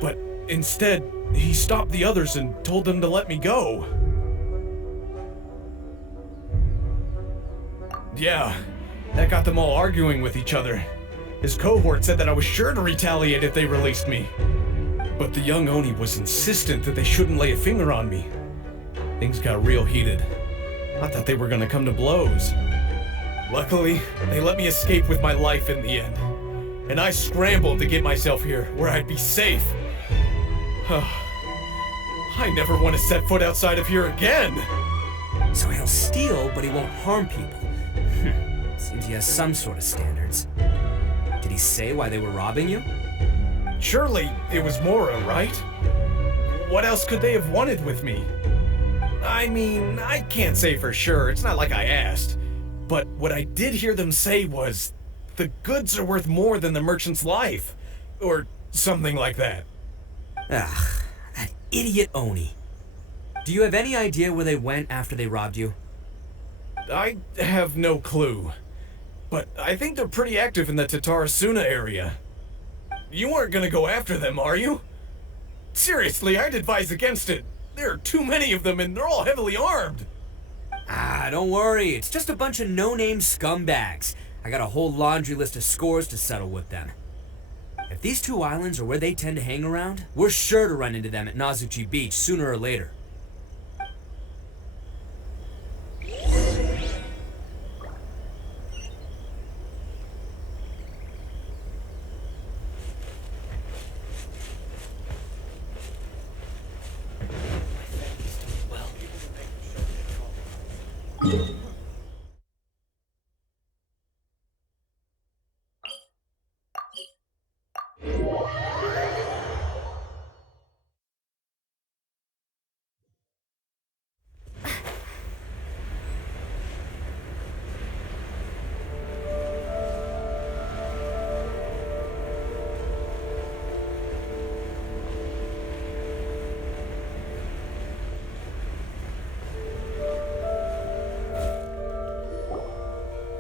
But instead, he stopped the others and told them to let me go. Yeah, that got them all arguing with each other. His cohort said that I was sure to retaliate if they released me. But the young Oni was insistent that they shouldn't lay a finger on me. Things got real heated. I thought they were going to come to blows. Luckily, they let me escape with my life in the end. And I scrambled to get myself here, where I'd be safe. I never want to set foot outside of here again! So he'll steal, but he won't harm people. Seems he has some sort of standards. Did he say why they were robbing you? Surely it was Mora, right? what else could they have wanted with me? I mean, I can't say for sure, it's not like I asked. But what I did hear them say was, the goods are worth more than the merchant's life. Or something like that. Ugh, that idiot Oni. Do you have any idea where they went after they robbed you? I have no clue. But I think they're pretty active in the Tatarasuna area. You aren't gonna go after them, are you? Seriously, I'd advise against it. There are too many of them and they're all heavily armed. Ah, don't worry. It's just a bunch of no-name scumbags. I got a whole laundry list of scores to settle with them. If these two islands are where they tend to hang around, we're sure to run into them at Nazuchi Beach sooner or later.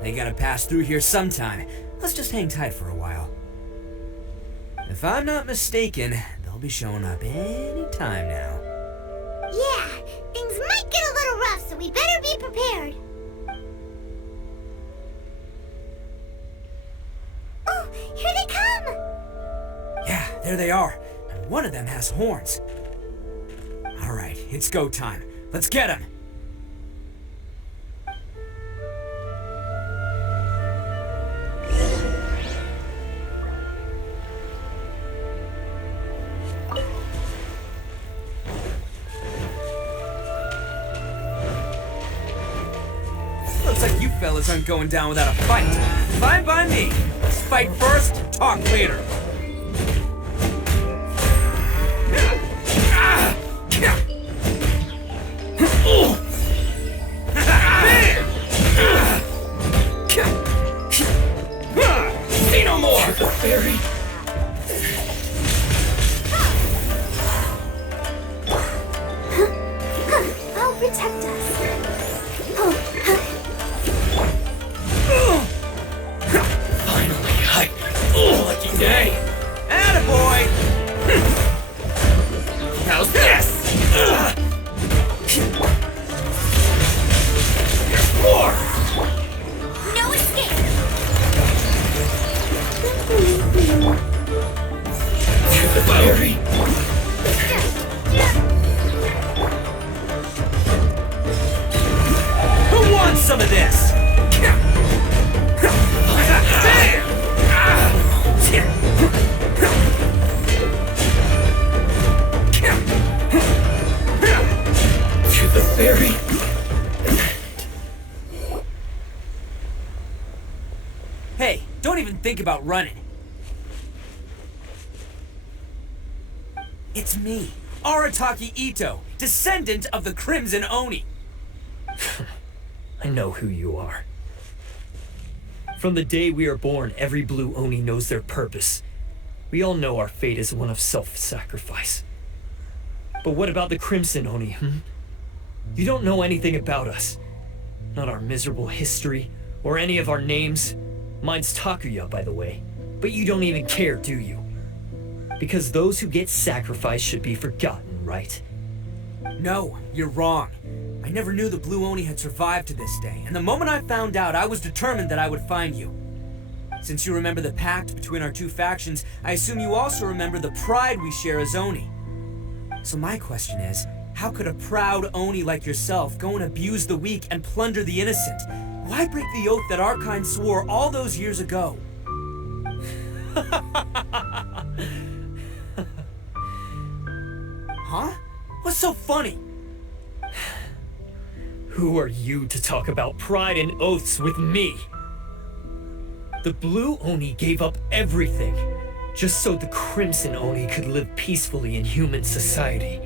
They gotta pass through here sometime. Let's just hang tight for a while. If I'm not mistaken, they'll be showing up any time now. Yeah, things might get a little rough, so we better be prepared. Oh, here they come! Yeah, there they are. And one of them has horns. Alright, it's go time. Let's get him! Looks like you fellas aren't going down without a fight. Fine by me. Let's fight first, talk later. See no more! The fairy. I'll protect us. Lucky day! Attaboy! How's this? There's more! No escape! To the fiery! Who wants some of this? Bam! To the fairy. Hey, don't even think about running. It's me, Arataki Itto, descendant of the Crimson Oni. I know who you are. From the day we are born, every blue Oni knows their purpose. We all know our fate is one of self-sacrifice. But what about the Crimson Oni, You don't know anything about us. Not our miserable history, or any of our names. Mine's Takuya, by the way. But you don't even care, do you? Because those who get sacrificed should be forgotten, right? No, you're wrong. I never knew the Blue Oni had survived to this day, and the moment I found out, I was determined that I would find you. Since you remember the pact between our two factions, I assume you also remember the pride we share as Oni. So my question is, how could a proud Oni like yourself go and abuse the weak and plunder the innocent? Why break the oath that our kind swore all those years ago? Huh? What's so funny? Who are you to talk about pride and oaths with me? The Blue Oni gave up everything, just so the Crimson Oni could live peacefully in human society.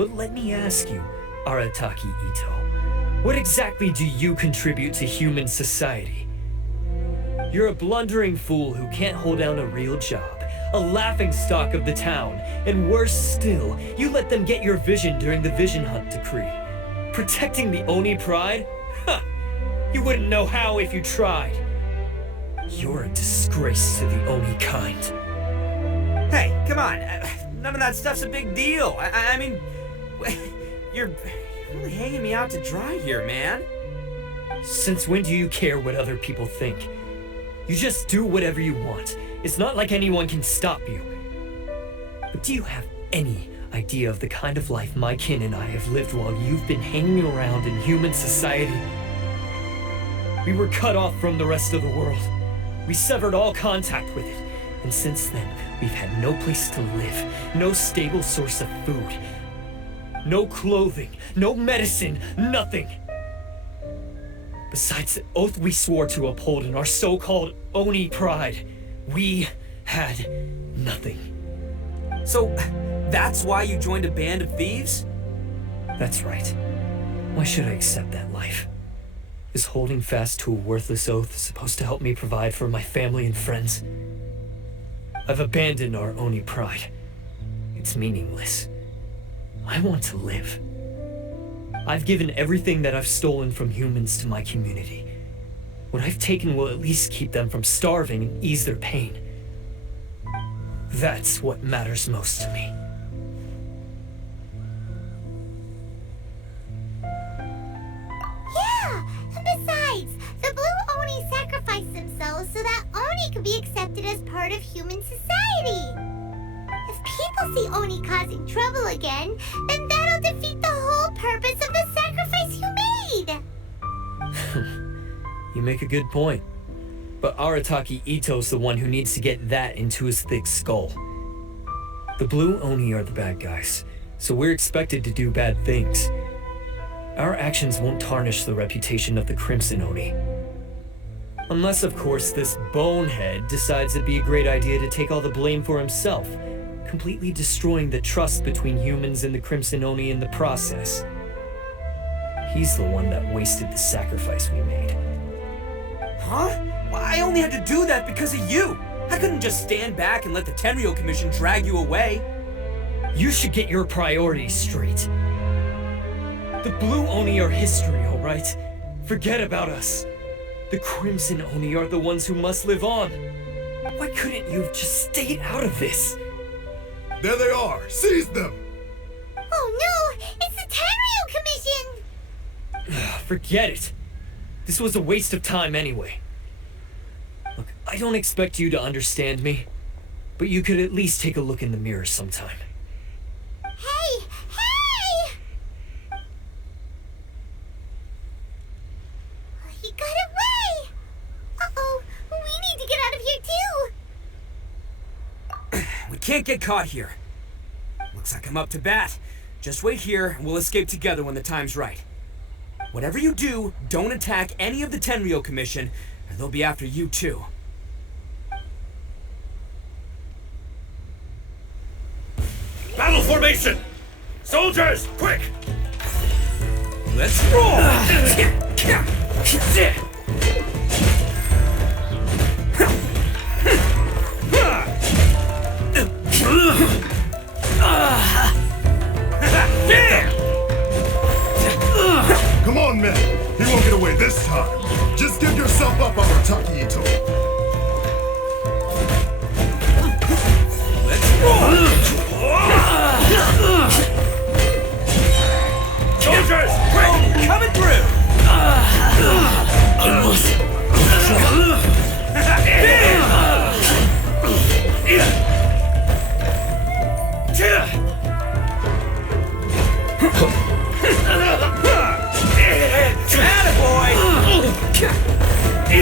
But let me ask you, Arataki Itto, what exactly do you contribute to human society? You're a blundering fool who can't hold down a real job, a laughingstock of the town, and worse still, you let them get your vision during the Vision Hunt decree. Protecting the Oni pride? Ha! You wouldn't know how if you tried. You're a disgrace to the Oni kind. Hey, come on. None of that stuff's a big deal. I mean, you're really hanging me out to dry here, man. Since when do you care what other people think? You just do whatever you want. It's not like anyone can stop you. But do you have any idea of the kind of life my kin and I have lived while you've been hanging around in human society? We were cut off from the rest of the world. We severed all contact with it. And since then, we've had no place to live, no stable source of food, no clothing, no medicine, nothing. Besides the oath we swore to uphold in our so-called Oni pride, we had nothing. So, that's why you joined a band of thieves? That's right. Why should I accept that life? Is holding fast to a worthless oath supposed to help me provide for my family and friends? I've abandoned our Oni pride. It's meaningless. I want to live. I've given everything that I've stolen from humans to my community. What I've taken will at least keep them from starving and ease their pain. That's what matters most to me. Yeah, and besides, the Blue Oni sacrificed themselves so that Oni could be accepted as part of human society. If people see Oni causing trouble again, then that'll defeat the whole purpose of the sacrifice you made. You make a good point. But Arataki Itto's the one who needs to get that into his thick skull. The Blue Oni are the bad guys, so we're expected to do bad things. Our actions won't tarnish the reputation of the Crimson Oni. Unless, of course, this bonehead decides it'd be a great idea to take all the blame for himself, completely destroying the trust between humans and the Crimson Oni in the process. He's the one that wasted the sacrifice we made. Huh? Well, I only had to do that because of you. I couldn't just stand back and let the Tenryou Commission drag you away. You should get your priorities straight. The Blue Oni are history, alright? Forget about us. The Crimson Oni are the ones who must live on. Why couldn't you have just stayed out of this? There they are! Seize them! Oh no! It's the Tenryou Commission! Forget it. This was a waste of time anyway. Look, I don't expect you to understand me, but you could at least take a look in the mirror sometime. Hey! Hey! He got away! Uh-oh, we need to get out of here too! We can't get caught here. Looks like I'm up to bat. Just wait here and we'll escape together when the time's right. Whatever you do, don't attack any of the Tenryou Commission, or they'll be after you too. Battle formation! Soldiers, quick! Let's roll! Come on, men! He won't get away this time! Just give yourself up, Arataki Itto! Let's roll! Soldiers, quick! Coming through!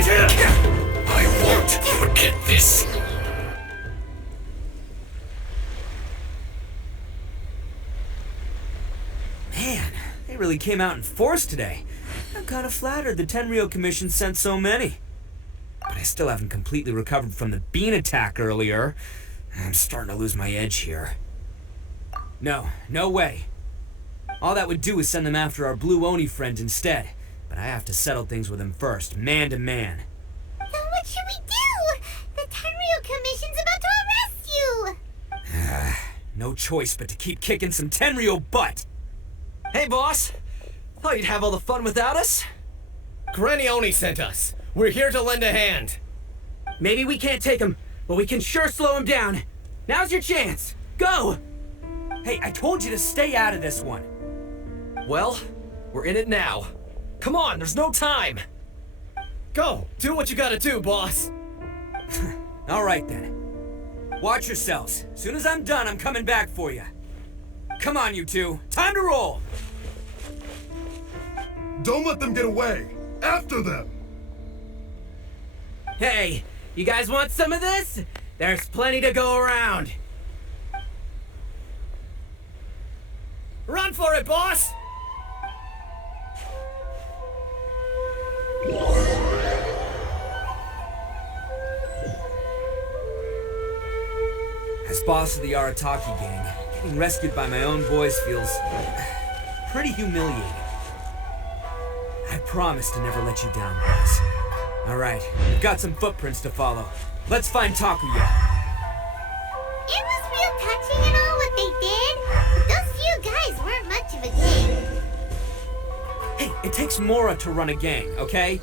I won't forget this. Man, they really came out in force today. I'm kind of flattered the Tenryou Commission sent so many. But I still haven't completely recovered from the bean attack earlier. I'm starting to lose my edge here. No way. All that would do is send them after our blue Oni friend instead. But I have to settle things with him first, man to man. Then what should we do? The Tenryu Commission's about to arrest you! No choice but to keep kicking some Tenryu butt! Hey, boss! Thought you'd have all the fun without us? Granny Oni sent us. We're here to lend a hand. Maybe we can't take him, but we can sure slow him down. Now's your chance. Go! Hey, I told you to stay out of this one. Well, we're in it now. Come on, there's no time! Go, do what you gotta do, boss. All right then. Watch yourselves. Soon as I'm done, I'm coming back for you. Come on, you two. Time to roll! Don't let them get away! After them! Hey, you guys want some of this? There's plenty to go around. Run for it, boss! As boss of the Arataki gang, getting rescued by my own boys feels pretty humiliating. I promise to never let you down, boys. All right, we've got some footprints to follow. Let's find Takuya. It was real touching and all what they did, but those few guys weren't much of a gang. Hey, it takes Mora to run a gang, okay?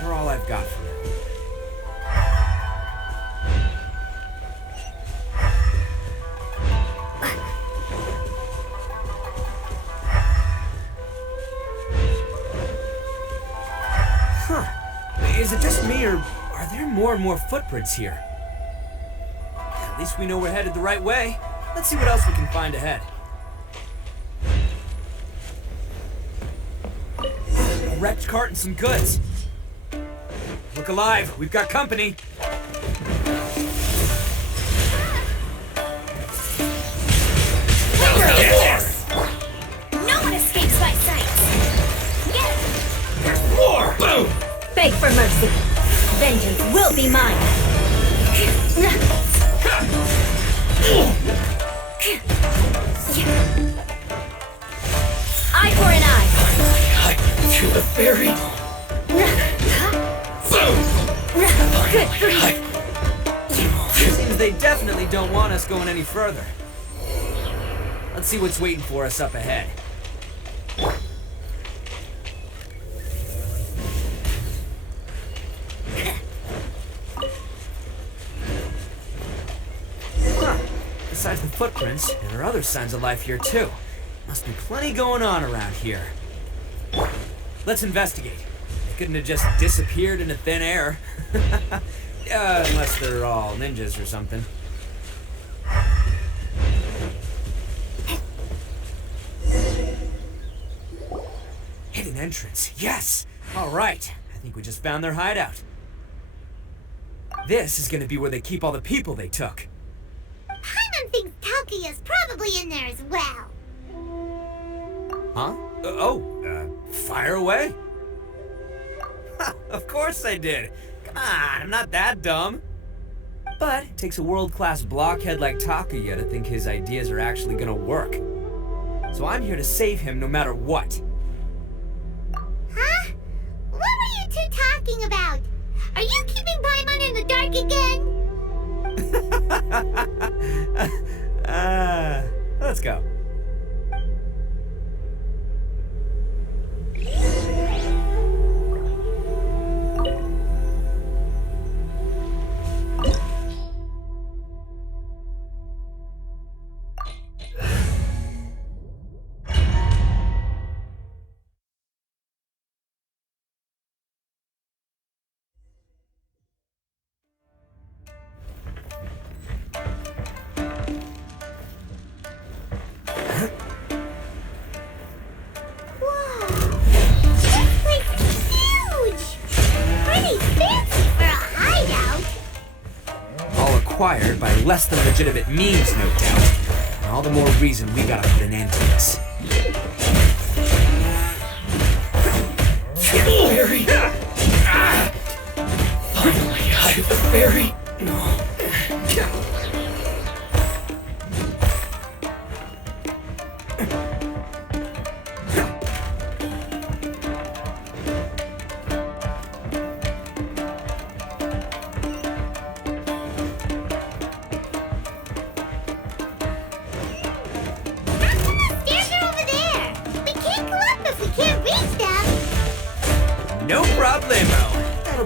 They're all I've got for now. Is it just me, or are there more and more footprints here? At least we know we're headed the right way. Let's see what else we can find ahead. A wrecked cart and some goods. Look alive, we've got company. No one escapes my sight. Get More! Boom! Beg for mercy. Vengeance will be mine. Eye for an eye. Hi, to the fairy. Good for you. Seems they definitely don't want us going any further. Let's see what's waiting for us up ahead. Besides the footprints, there are other signs of life here too. Must be plenty going on around here. Let's investigate. They couldn't have just disappeared into thin air. Unless they're all ninjas or something. Hidden entrance, yes! Alright, I think we just found their hideout. This is gonna be where they keep all the people they took. Paimon thinks Takuya's probably in there as well. Huh? Fire away? Of course I did. Come on, I'm not that dumb. But it takes a world-class blockhead like Takuya to think his ideas are actually gonna work. So I'm here to save him no matter what. Huh? What were you two talking about? Are you keeping Paimon in the dark again? Let's go. Acquired by less than legitimate means, no doubt. And all the more reason we gotta put an end to this. Fairy! Finally, I the fairy!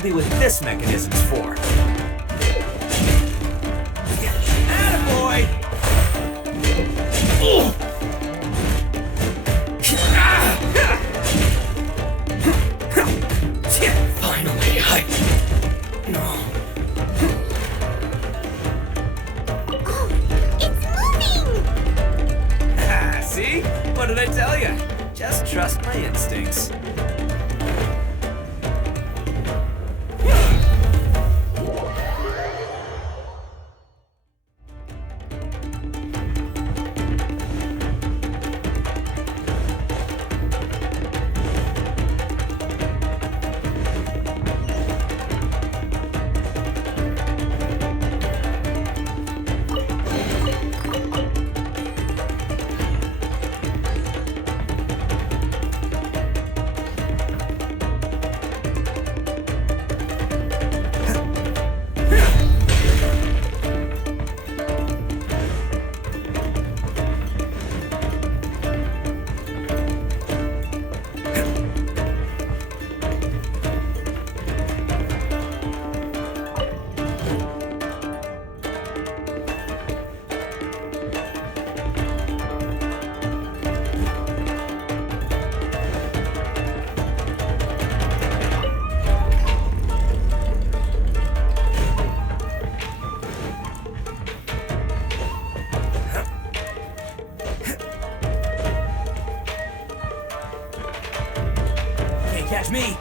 exactly what this mechanism's for. Attaboy! Finally, Oh, it's moving! See? What did I tell you? Just trust my instincts. Catch me!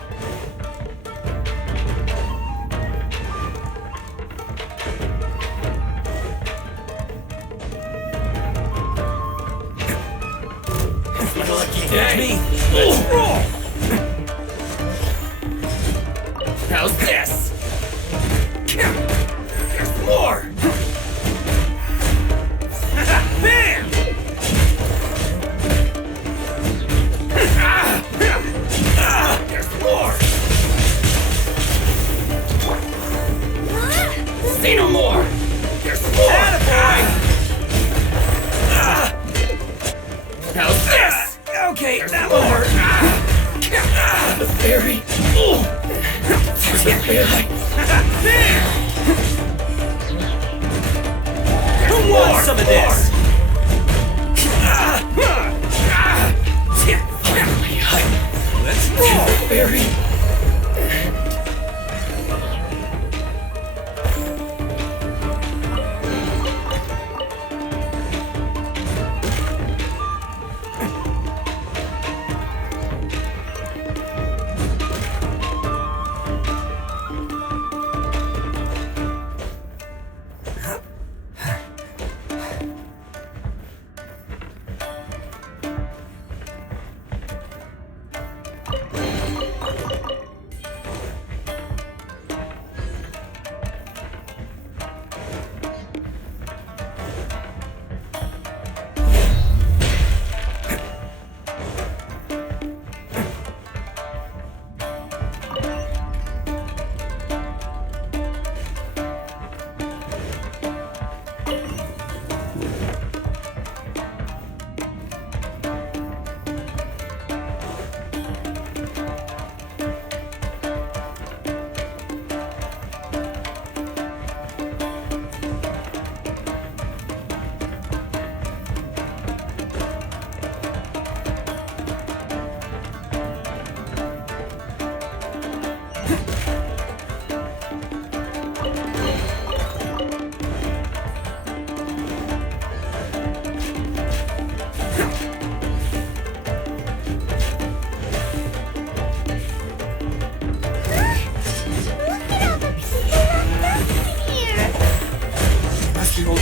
Catch me! Let's roll! How's this? There's more! Bam! There's more! Say no more! There's more! Attaboy! How's this? Okay, that will hurt. The fairy. There's a fairy. Who wants some of this? Let's roll, fairy.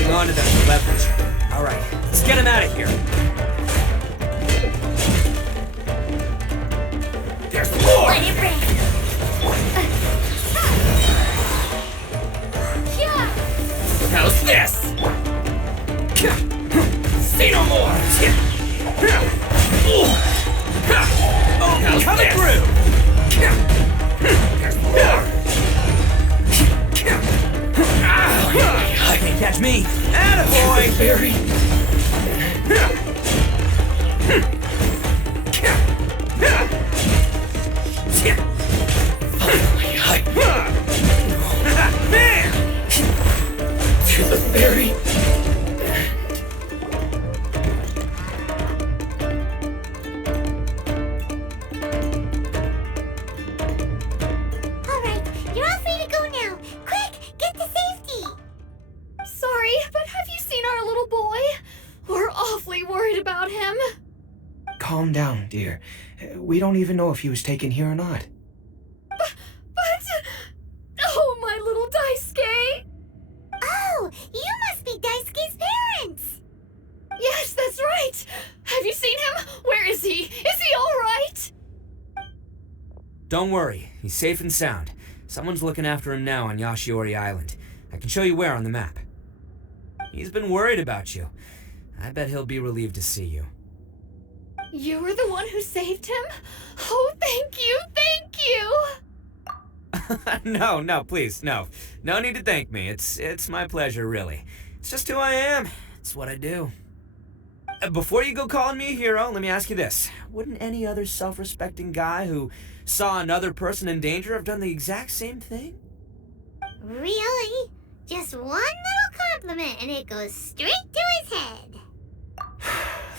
On to them for leverage. Alright, let's get him out of here. There's more! Let it rain! How's this? Say no more! Oh, coming through! There's more! Can't catch me! Attaboy! Fairy! Finally, To the ferry. Alright, you're all free to go now. Quick, get to safety! Sorry, but have you seen our little boy? We're awfully worried about him. Calm down, dear. We don't even know if he was taken here or not. But... Oh, my little Daisuke! Oh, you must be Daisuke's parents! Yes, that's right! Have you seen him? Where is he? Is he alright? Don't worry, he's safe and sound. Someone's looking after him now on Yashiori Island. I can show you where on the map. He's been worried about you. I bet he'll be relieved to see you. You were the one who saved him? Oh, thank you, thank you! No, please, no. No need to thank me. It's my pleasure, really. It's just who I am. It's what I do. Before you go calling me a hero, let me ask you this. Wouldn't any other self-respecting guy who saw another person in danger have done the exact same thing? Really? Just one little compliment and it goes straight to his head.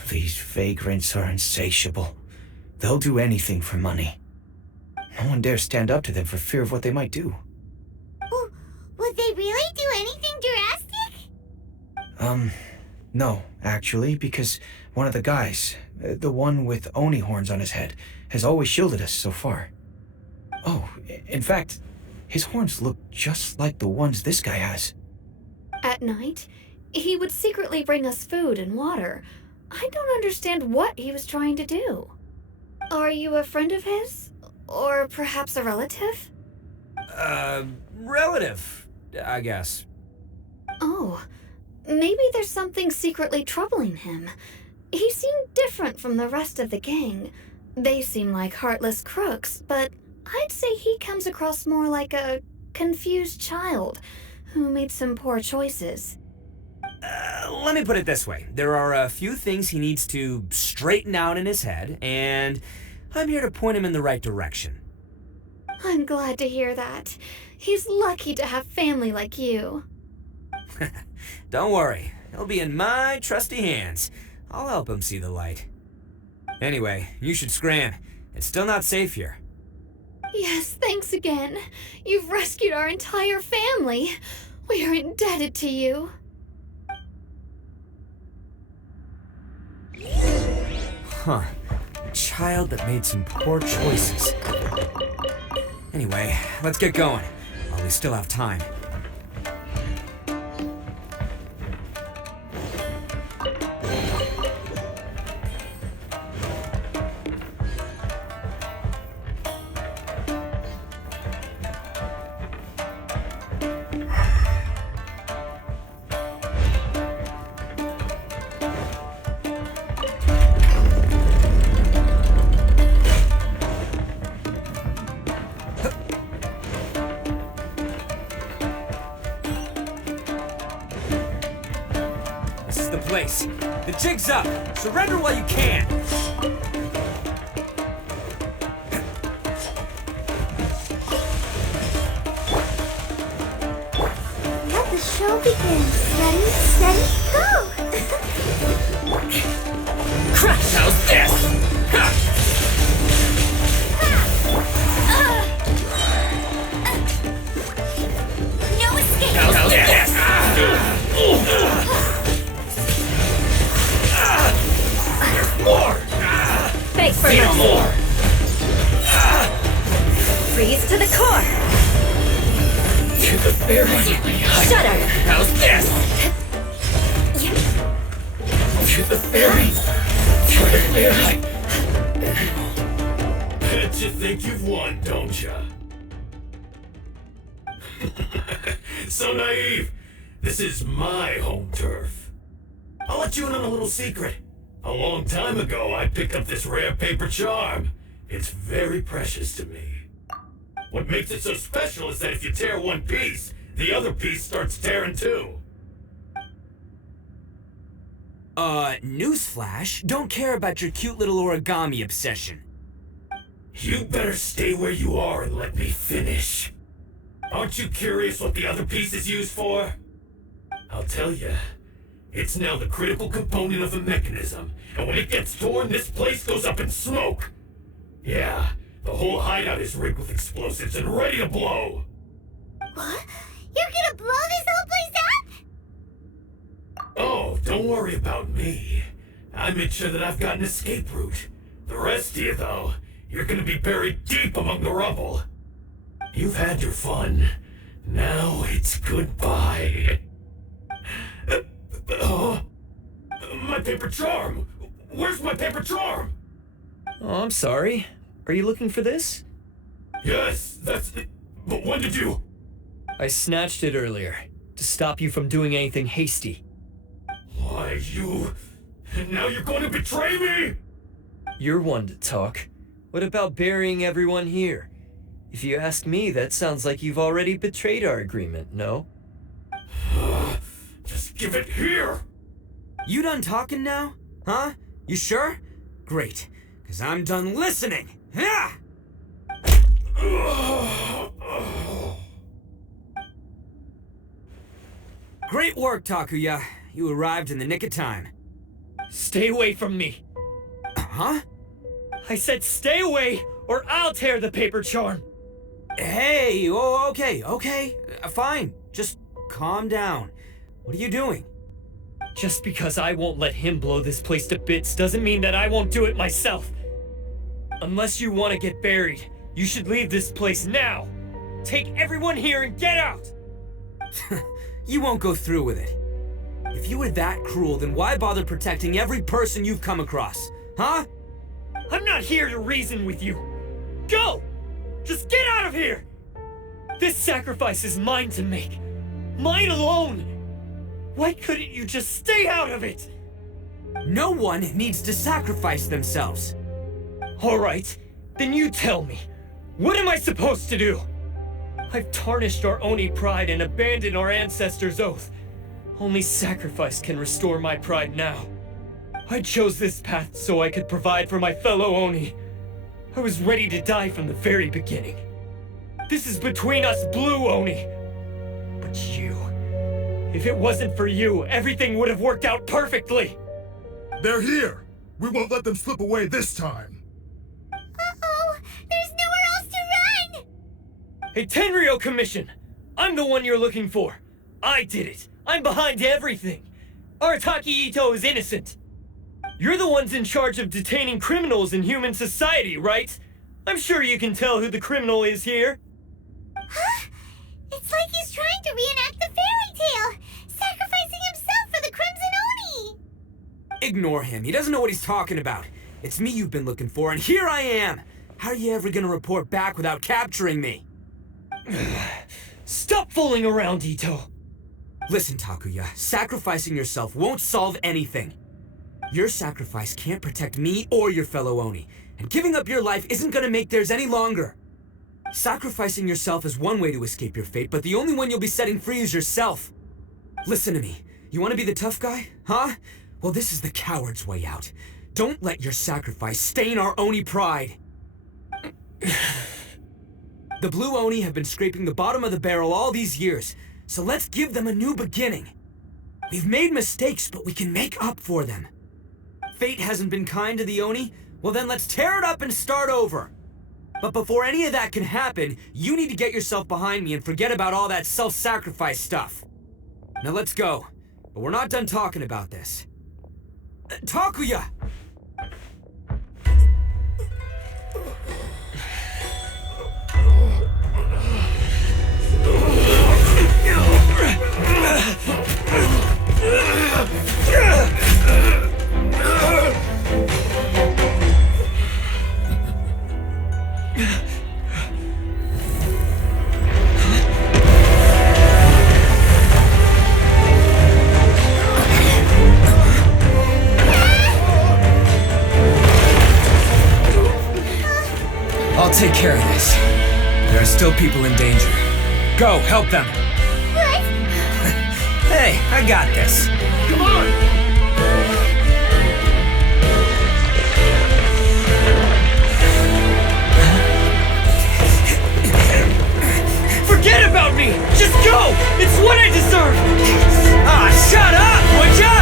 These vagrants are insatiable. They'll do anything for money. No one dares stand up to them for fear of what they might do. Would they really do anything drastic? No, actually, because one of the guys, the one with Oni horns on his head, has always shielded us so far. Oh, in fact, his horns look just like the ones this guy has. At night, he would secretly bring us food and water. I don't understand what he was trying to do. Are you a friend of his? Or perhaps a relative? Relative, I guess. Oh, maybe there's something secretly troubling him. He seemed different from the rest of the gang. They seem like heartless crooks, but I'd say he comes across more like a confused child who made some poor choices. Let me put it this way. There are a few things he needs to straighten out in his head, and I'm here to point him in the right direction. I'm glad to hear that. He's lucky to have family like you. Don't worry. He'll be in my trusty hands. I'll help him see the light. Anyway, you should scram. It's still not safe here. Yes, thanks again. You've rescued our entire family. We are indebted to you. Huh. A child that made some poor choices. Anyway, let's get going. While we still have time. Place. The jig's up! Surrender while you can! Let the show begin. Ready, steady, go! Crash! How's this? No escape! How's this? More! Face for Feel mercy. more! Freeze to the core. To the ferry! Shudder. How's this? To the ferry! To the ferry! Bet you think you've won, don't ya? So naive! This is my home turf. I'll let you in on a little secret. A long time ago, I picked up this rare paper charm. It's very precious to me. What makes it so special is that if you tear one piece, the other piece starts tearing too. Newsflash, don't care about your cute little origami obsession. You better stay where you are and let me finish. Aren't you curious what the other piece is used for? I'll tell you. It's now the critical component of the mechanism, and when it gets torn, this place goes up in smoke. Yeah, the whole hideout is rigged with explosives and ready to blow. What? You're gonna blow this whole place up? Oh, don't worry about me. I made sure that I've got an escape route. The rest of you, though, you're gonna be buried deep among the rubble. You've had your fun. Now it's goodbye. My paper charm! Where's my paper charm? Oh, I'm sorry. Are you looking for this? Yes, that's it. But when did you? I snatched it earlier, to stop you from doing anything hasty. Why, you... And now you're going to betray me? You're one to talk. What about burying everyone here? If you ask me, that sounds like you've already betrayed our agreement, no? Just give it here! You done talking now? Huh? You sure? Great, because I'm done listening. Yeah! Great work, Takuya. You arrived in the nick of time. Stay away from me. Huh? I said stay away, or I'll tear the paper charm. Hey, oh, okay. Fine. Just calm down. What are you doing? Just because I won't let him blow this place to bits doesn't mean that I won't do it myself. Unless you want to get buried, you should leave this place now. Take everyone here and get out! You won't go through with it. If you were that cruel, then why bother protecting every person you've come across? Huh? I'm not here to reason with you. Go! Just get out of here! This sacrifice is mine to make. Mine alone! Why couldn't you just stay out of it? No one needs to sacrifice themselves. Alright, then you tell me. What am I supposed to do? I've tarnished our Oni pride and abandoned our ancestors' oath. Only sacrifice can restore my pride now. I chose this path so I could provide for my fellow Oni. I was ready to die from the very beginning. This is between us Blue Oni. But you... If it wasn't for you, everything would have worked out perfectly! They're here! We won't let them slip away this time! Uh-oh! There's nowhere else to run! Hey, Tenryo Commission! I'm the one you're looking for! I did it! I'm behind everything! Arataki Itto is innocent! You're the ones in charge of detaining criminals in human society, right? I'm sure you can tell who the criminal is here. Huh? It's like he's trying to reenact the fairy tale, sacrificing himself for the Crimson Oni! Ignore him. He doesn't know what he's talking about. It's me you've been looking for, and here I am! How are you ever gonna report back without capturing me? Stop fooling around, Itto! Listen, Takuya, sacrificing yourself won't solve anything. Your sacrifice can't protect me or your fellow Oni, and giving up your life isn't gonna make theirs any longer. Sacrificing yourself is one way to escape your fate, but the only one you'll be setting free is yourself. Listen to me. You want to be the tough guy? Huh? Well, this is the coward's way out. Don't let your sacrifice stain our Oni pride. The Blue Oni have been scraping the bottom of the barrel all these years, so let's give them a new beginning. We've made mistakes, but we can make up for them. Fate hasn't been kind to the Oni? Well then let's tear it up and start over. But before any of that can happen, you need to get yourself behind me and forget about all that self-sacrifice stuff. Now let's go. But we're not done talking about this. Takuya! I'll take care of this. There are still people in danger. Go, help them. What? Hey, I got this. Come on! Forget about me! Just go! It's what I deserve! Ah, Shut up, would ya?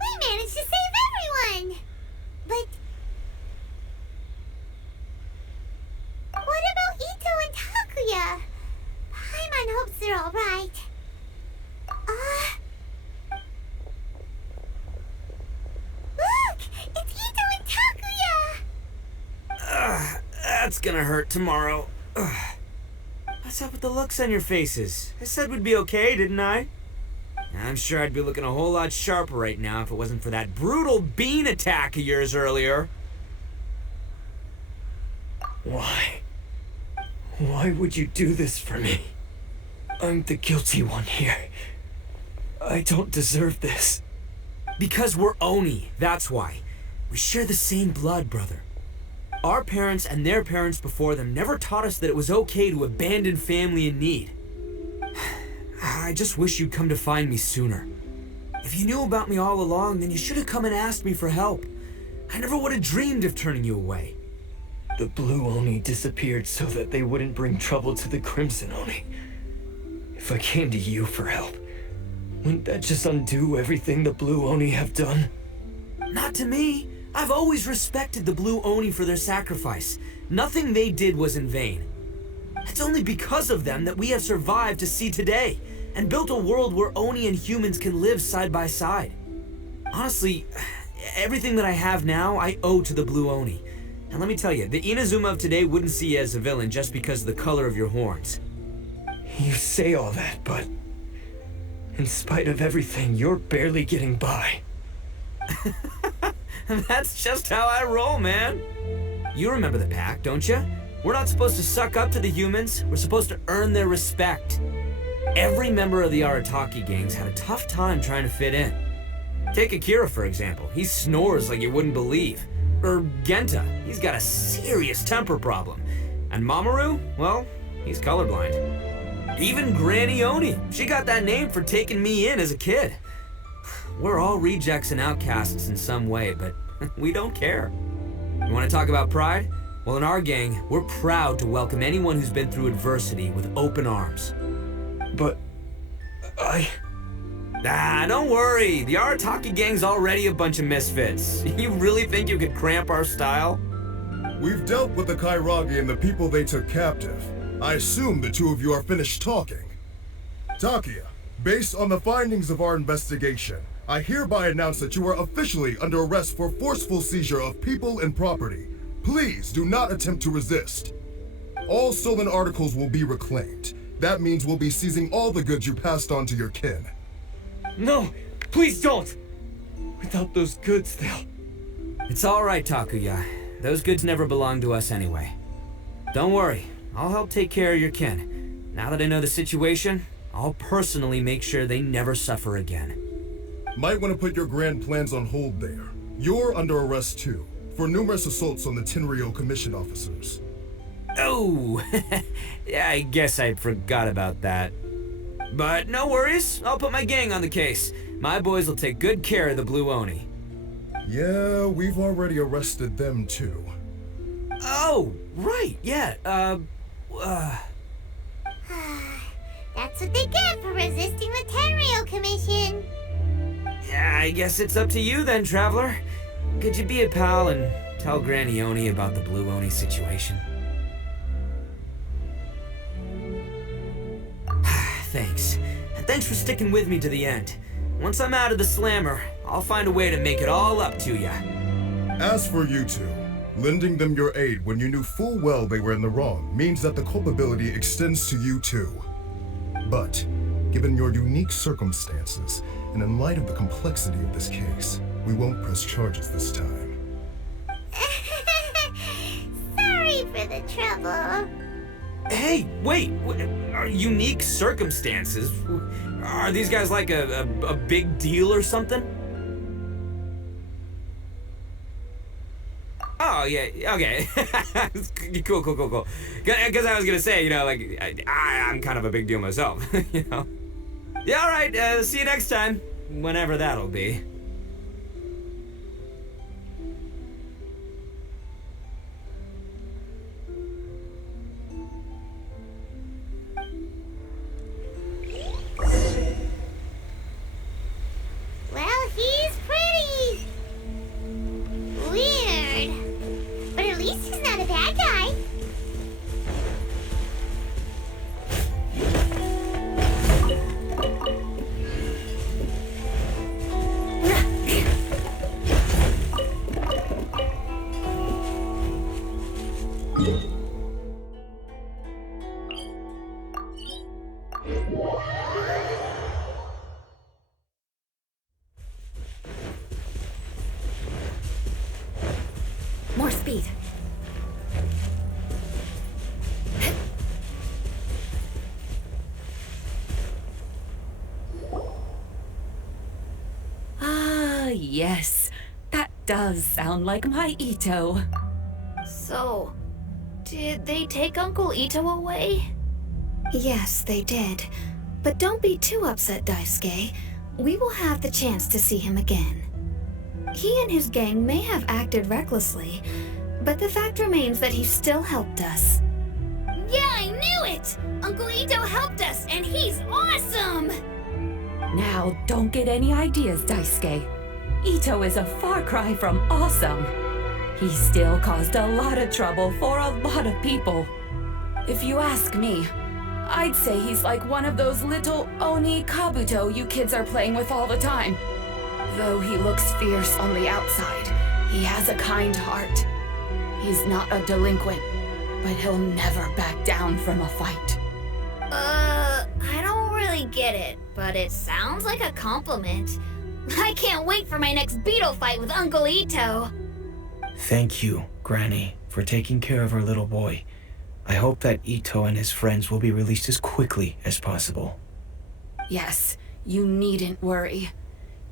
We managed to save everyone! But what about Itto and Takuya? Paimon hopes they're alright. Look! It's Itto and Takuya! That's gonna hurt tomorrow. What's up with the looks on your faces? I said we'd be okay, didn't I? I'm sure I'd be looking a whole lot sharper right now if it wasn't for that brutal bean attack of yours earlier. Why? Why would you do this for me? I'm the guilty one here. I don't deserve this. Because we're Oni, that's why. We share the same blood, brother. Our parents and their parents before them never taught us that it was okay to abandon family in need. I just wish you'd come to find me sooner. If you knew about me all along, then you should have come and asked me for help. I never would have dreamed of turning you away. The Blue Oni disappeared so that they wouldn't bring trouble to the Crimson Oni. If I came to you for help, wouldn't that just undo everything the Blue Oni have done? Not to me. I've always respected the Blue Oni for their sacrifice. Nothing they did was in vain. It's only because of them that we have survived to see today, and built a world where Oni and humans can live side by side. Honestly, everything that I have now, I owe to the Blue Oni. And let me tell you, the Inazuma of today wouldn't see you as a villain just because of the color of your horns. You say all that, but in spite of everything, you're barely getting by. That's just how I roll, man. You remember the pact, don't you? We're not supposed to suck up to the humans. We're supposed to earn their respect. Every member of the Arataki gangs had a tough time trying to fit in. Take Akira, for example. He snores like you wouldn't believe. Or Genta. He's got a serious temper problem. And Mamoru, well, he's colorblind. Even Granny Oni. She got that name for taking me in as a kid. We're all rejects and outcasts in some way, but we don't care. You want to talk about pride? Well, in our gang, we're proud to welcome anyone who's been through adversity with open arms. But don't worry. The Arataki gang's already a bunch of misfits. You really think you could cramp our style? We've dealt with the Kairagi and the people they took captive. I assume the two of you are finished talking. Takuya, based on the findings of our investigation, I hereby announce that you are officially under arrest for forceful seizure of people and property. Please do not attempt to resist. All stolen articles will be reclaimed. That means we'll be seizing all the goods you passed on to your kin. No, please don't! Without those goods, they'll... It's all right, Takuya. Those goods never belonged to us anyway. Don't worry, I'll help take care of your kin. Now that I know the situation, I'll personally make sure they never suffer again. Might want to put your grand plans on hold there. You're under arrest too, for numerous assaults on the Tenryou Commission officers. Oh, yeah, I guess I forgot about that. But no worries, I'll put my gang on the case. My boys will take good care of the Blue Oni. Yeah, we've already arrested them too. Oh, right, yeah, That's what they get for resisting the Tenryou Commission. Yeah, I guess it's up to you then, Traveler. Could you be a pal and tell Granny Oni about the Blue Oni situation? Thanks. And thanks for sticking with me to the end. Once I'm out of the slammer, I'll find a way to make it all up to ya. As for you two, lending them your aid when you knew full well they were in the wrong means that the culpability extends to you too. But, given your unique circumstances, and in light of the complexity of this case, we won't press charges this time. Sorry for the trouble. Hey, wait, are unique circumstances? Are these guys like a big deal or something? Oh, Oh, yeah, okay. Cool. Because I was gonna say, like, I'm kind of a big deal myself, Yeah, all right, see you next time. Whenever that'll be. Well, he's pretty weird. But at least he's not a bad guy. More speed. Ah, yes. That does sound like my Itto. So, did they take Uncle Itto away? Yes, they did. But don't be too upset, Daisuke. We will have the chance to see him again. He and his gang may have acted recklessly, but the fact remains that he still helped us. Yeah, I knew it! Uncle Itto helped us, and he's awesome! Now, don't get any ideas, Daisuke. Itto is a far cry from awesome. He still caused a lot of trouble for a lot of people. If you ask me, I'd say he's like one of those little Oni Kabuto you kids are playing with all the time. Though he looks fierce on the outside, he has a kind heart. He's not a delinquent, but he'll never back down from a fight. I don't really get it, but it sounds like a compliment. I can't wait for my next beetle fight with Uncle Itto. Thank you, Granny, for taking care of our little boy. I hope that Itto and his friends will be released as quickly as possible. Yes, you needn't worry.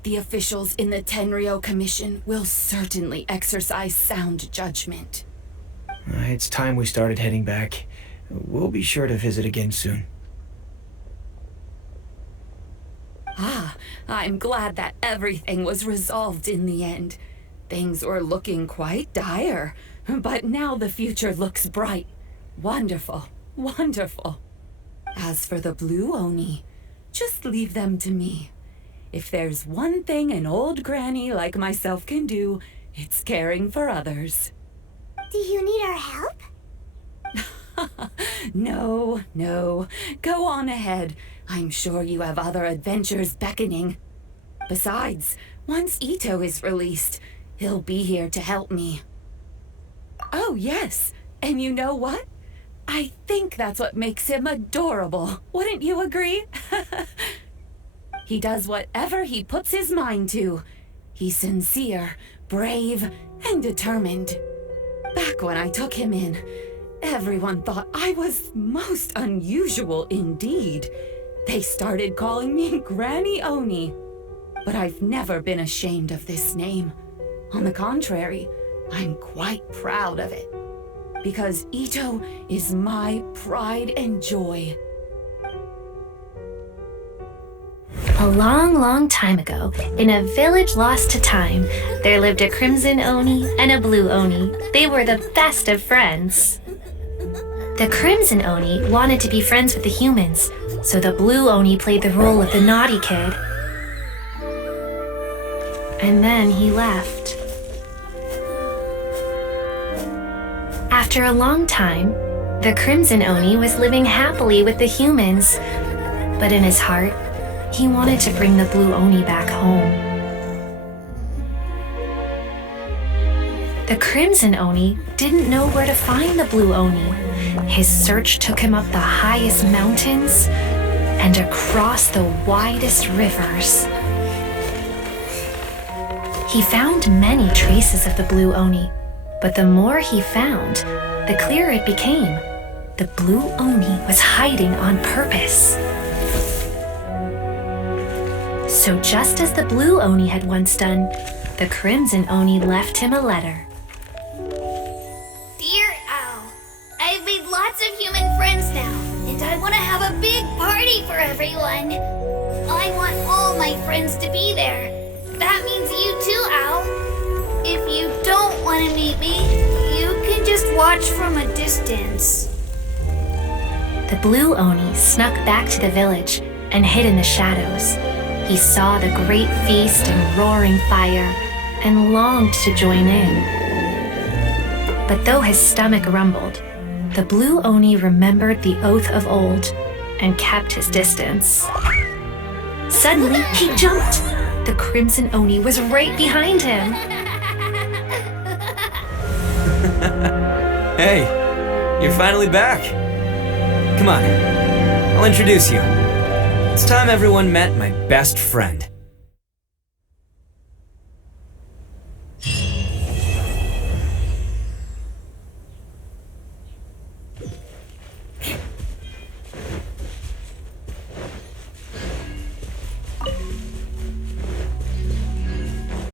The officials in the Tenryou Commission will certainly exercise sound judgment. It's time we started heading back. We'll be sure to visit again soon. Ah, I'm glad that everything was resolved in the end. Things were looking quite dire, but now the future looks bright. Wonderful, wonderful. As for the Blue Oni, just leave them to me. If there's one thing an old granny like myself can do, it's caring for others. Do you need our help? No. Go on ahead. I'm sure you have other adventures beckoning. Besides, once Itto is released, he'll be here to help me. Oh, yes. And you know what? I think that's what makes him adorable. Wouldn't you agree? He does whatever he puts his mind to. He's sincere, brave, and determined. Back when I took him in, everyone thought I was most unusual indeed. They started calling me Granny Oni. But I've never been ashamed of this name. On the contrary, I'm quite proud of it. Because Itto is my pride and joy. A long, long time ago, in a village lost to time, there lived a crimson Oni and a blue Oni. They were the best of friends. The crimson Oni wanted to be friends with the humans, so the blue Oni played the role of the naughty kid. And then he left. After a long time, the crimson Oni was living happily with the humans, but in his heart, he wanted to bring the blue Oni back home. The crimson Oni didn't know where to find the blue Oni. His search took him up the highest mountains and across the widest rivers. He found many traces of the blue Oni, but the more he found, the clearer it became. The blue Oni was hiding on purpose. So just as the blue Oni had once done, the crimson Oni left him a letter. of human friends now, and I want to have a big party for everyone. I want all my friends to be there. That means you too, Al. If you don't want to meet me, you can just watch from a distance. The blue Oni snuck back to the village and hid in the shadows. He saw the great feast and roaring fire and longed to join in. But though his stomach rumbled, the blue Oni remembered the oath of old and kept his distance. Suddenly, he jumped. The Crimson Oni was right behind him. Hey, you're finally back. Come on, I'll introduce you. It's time everyone met my best friend.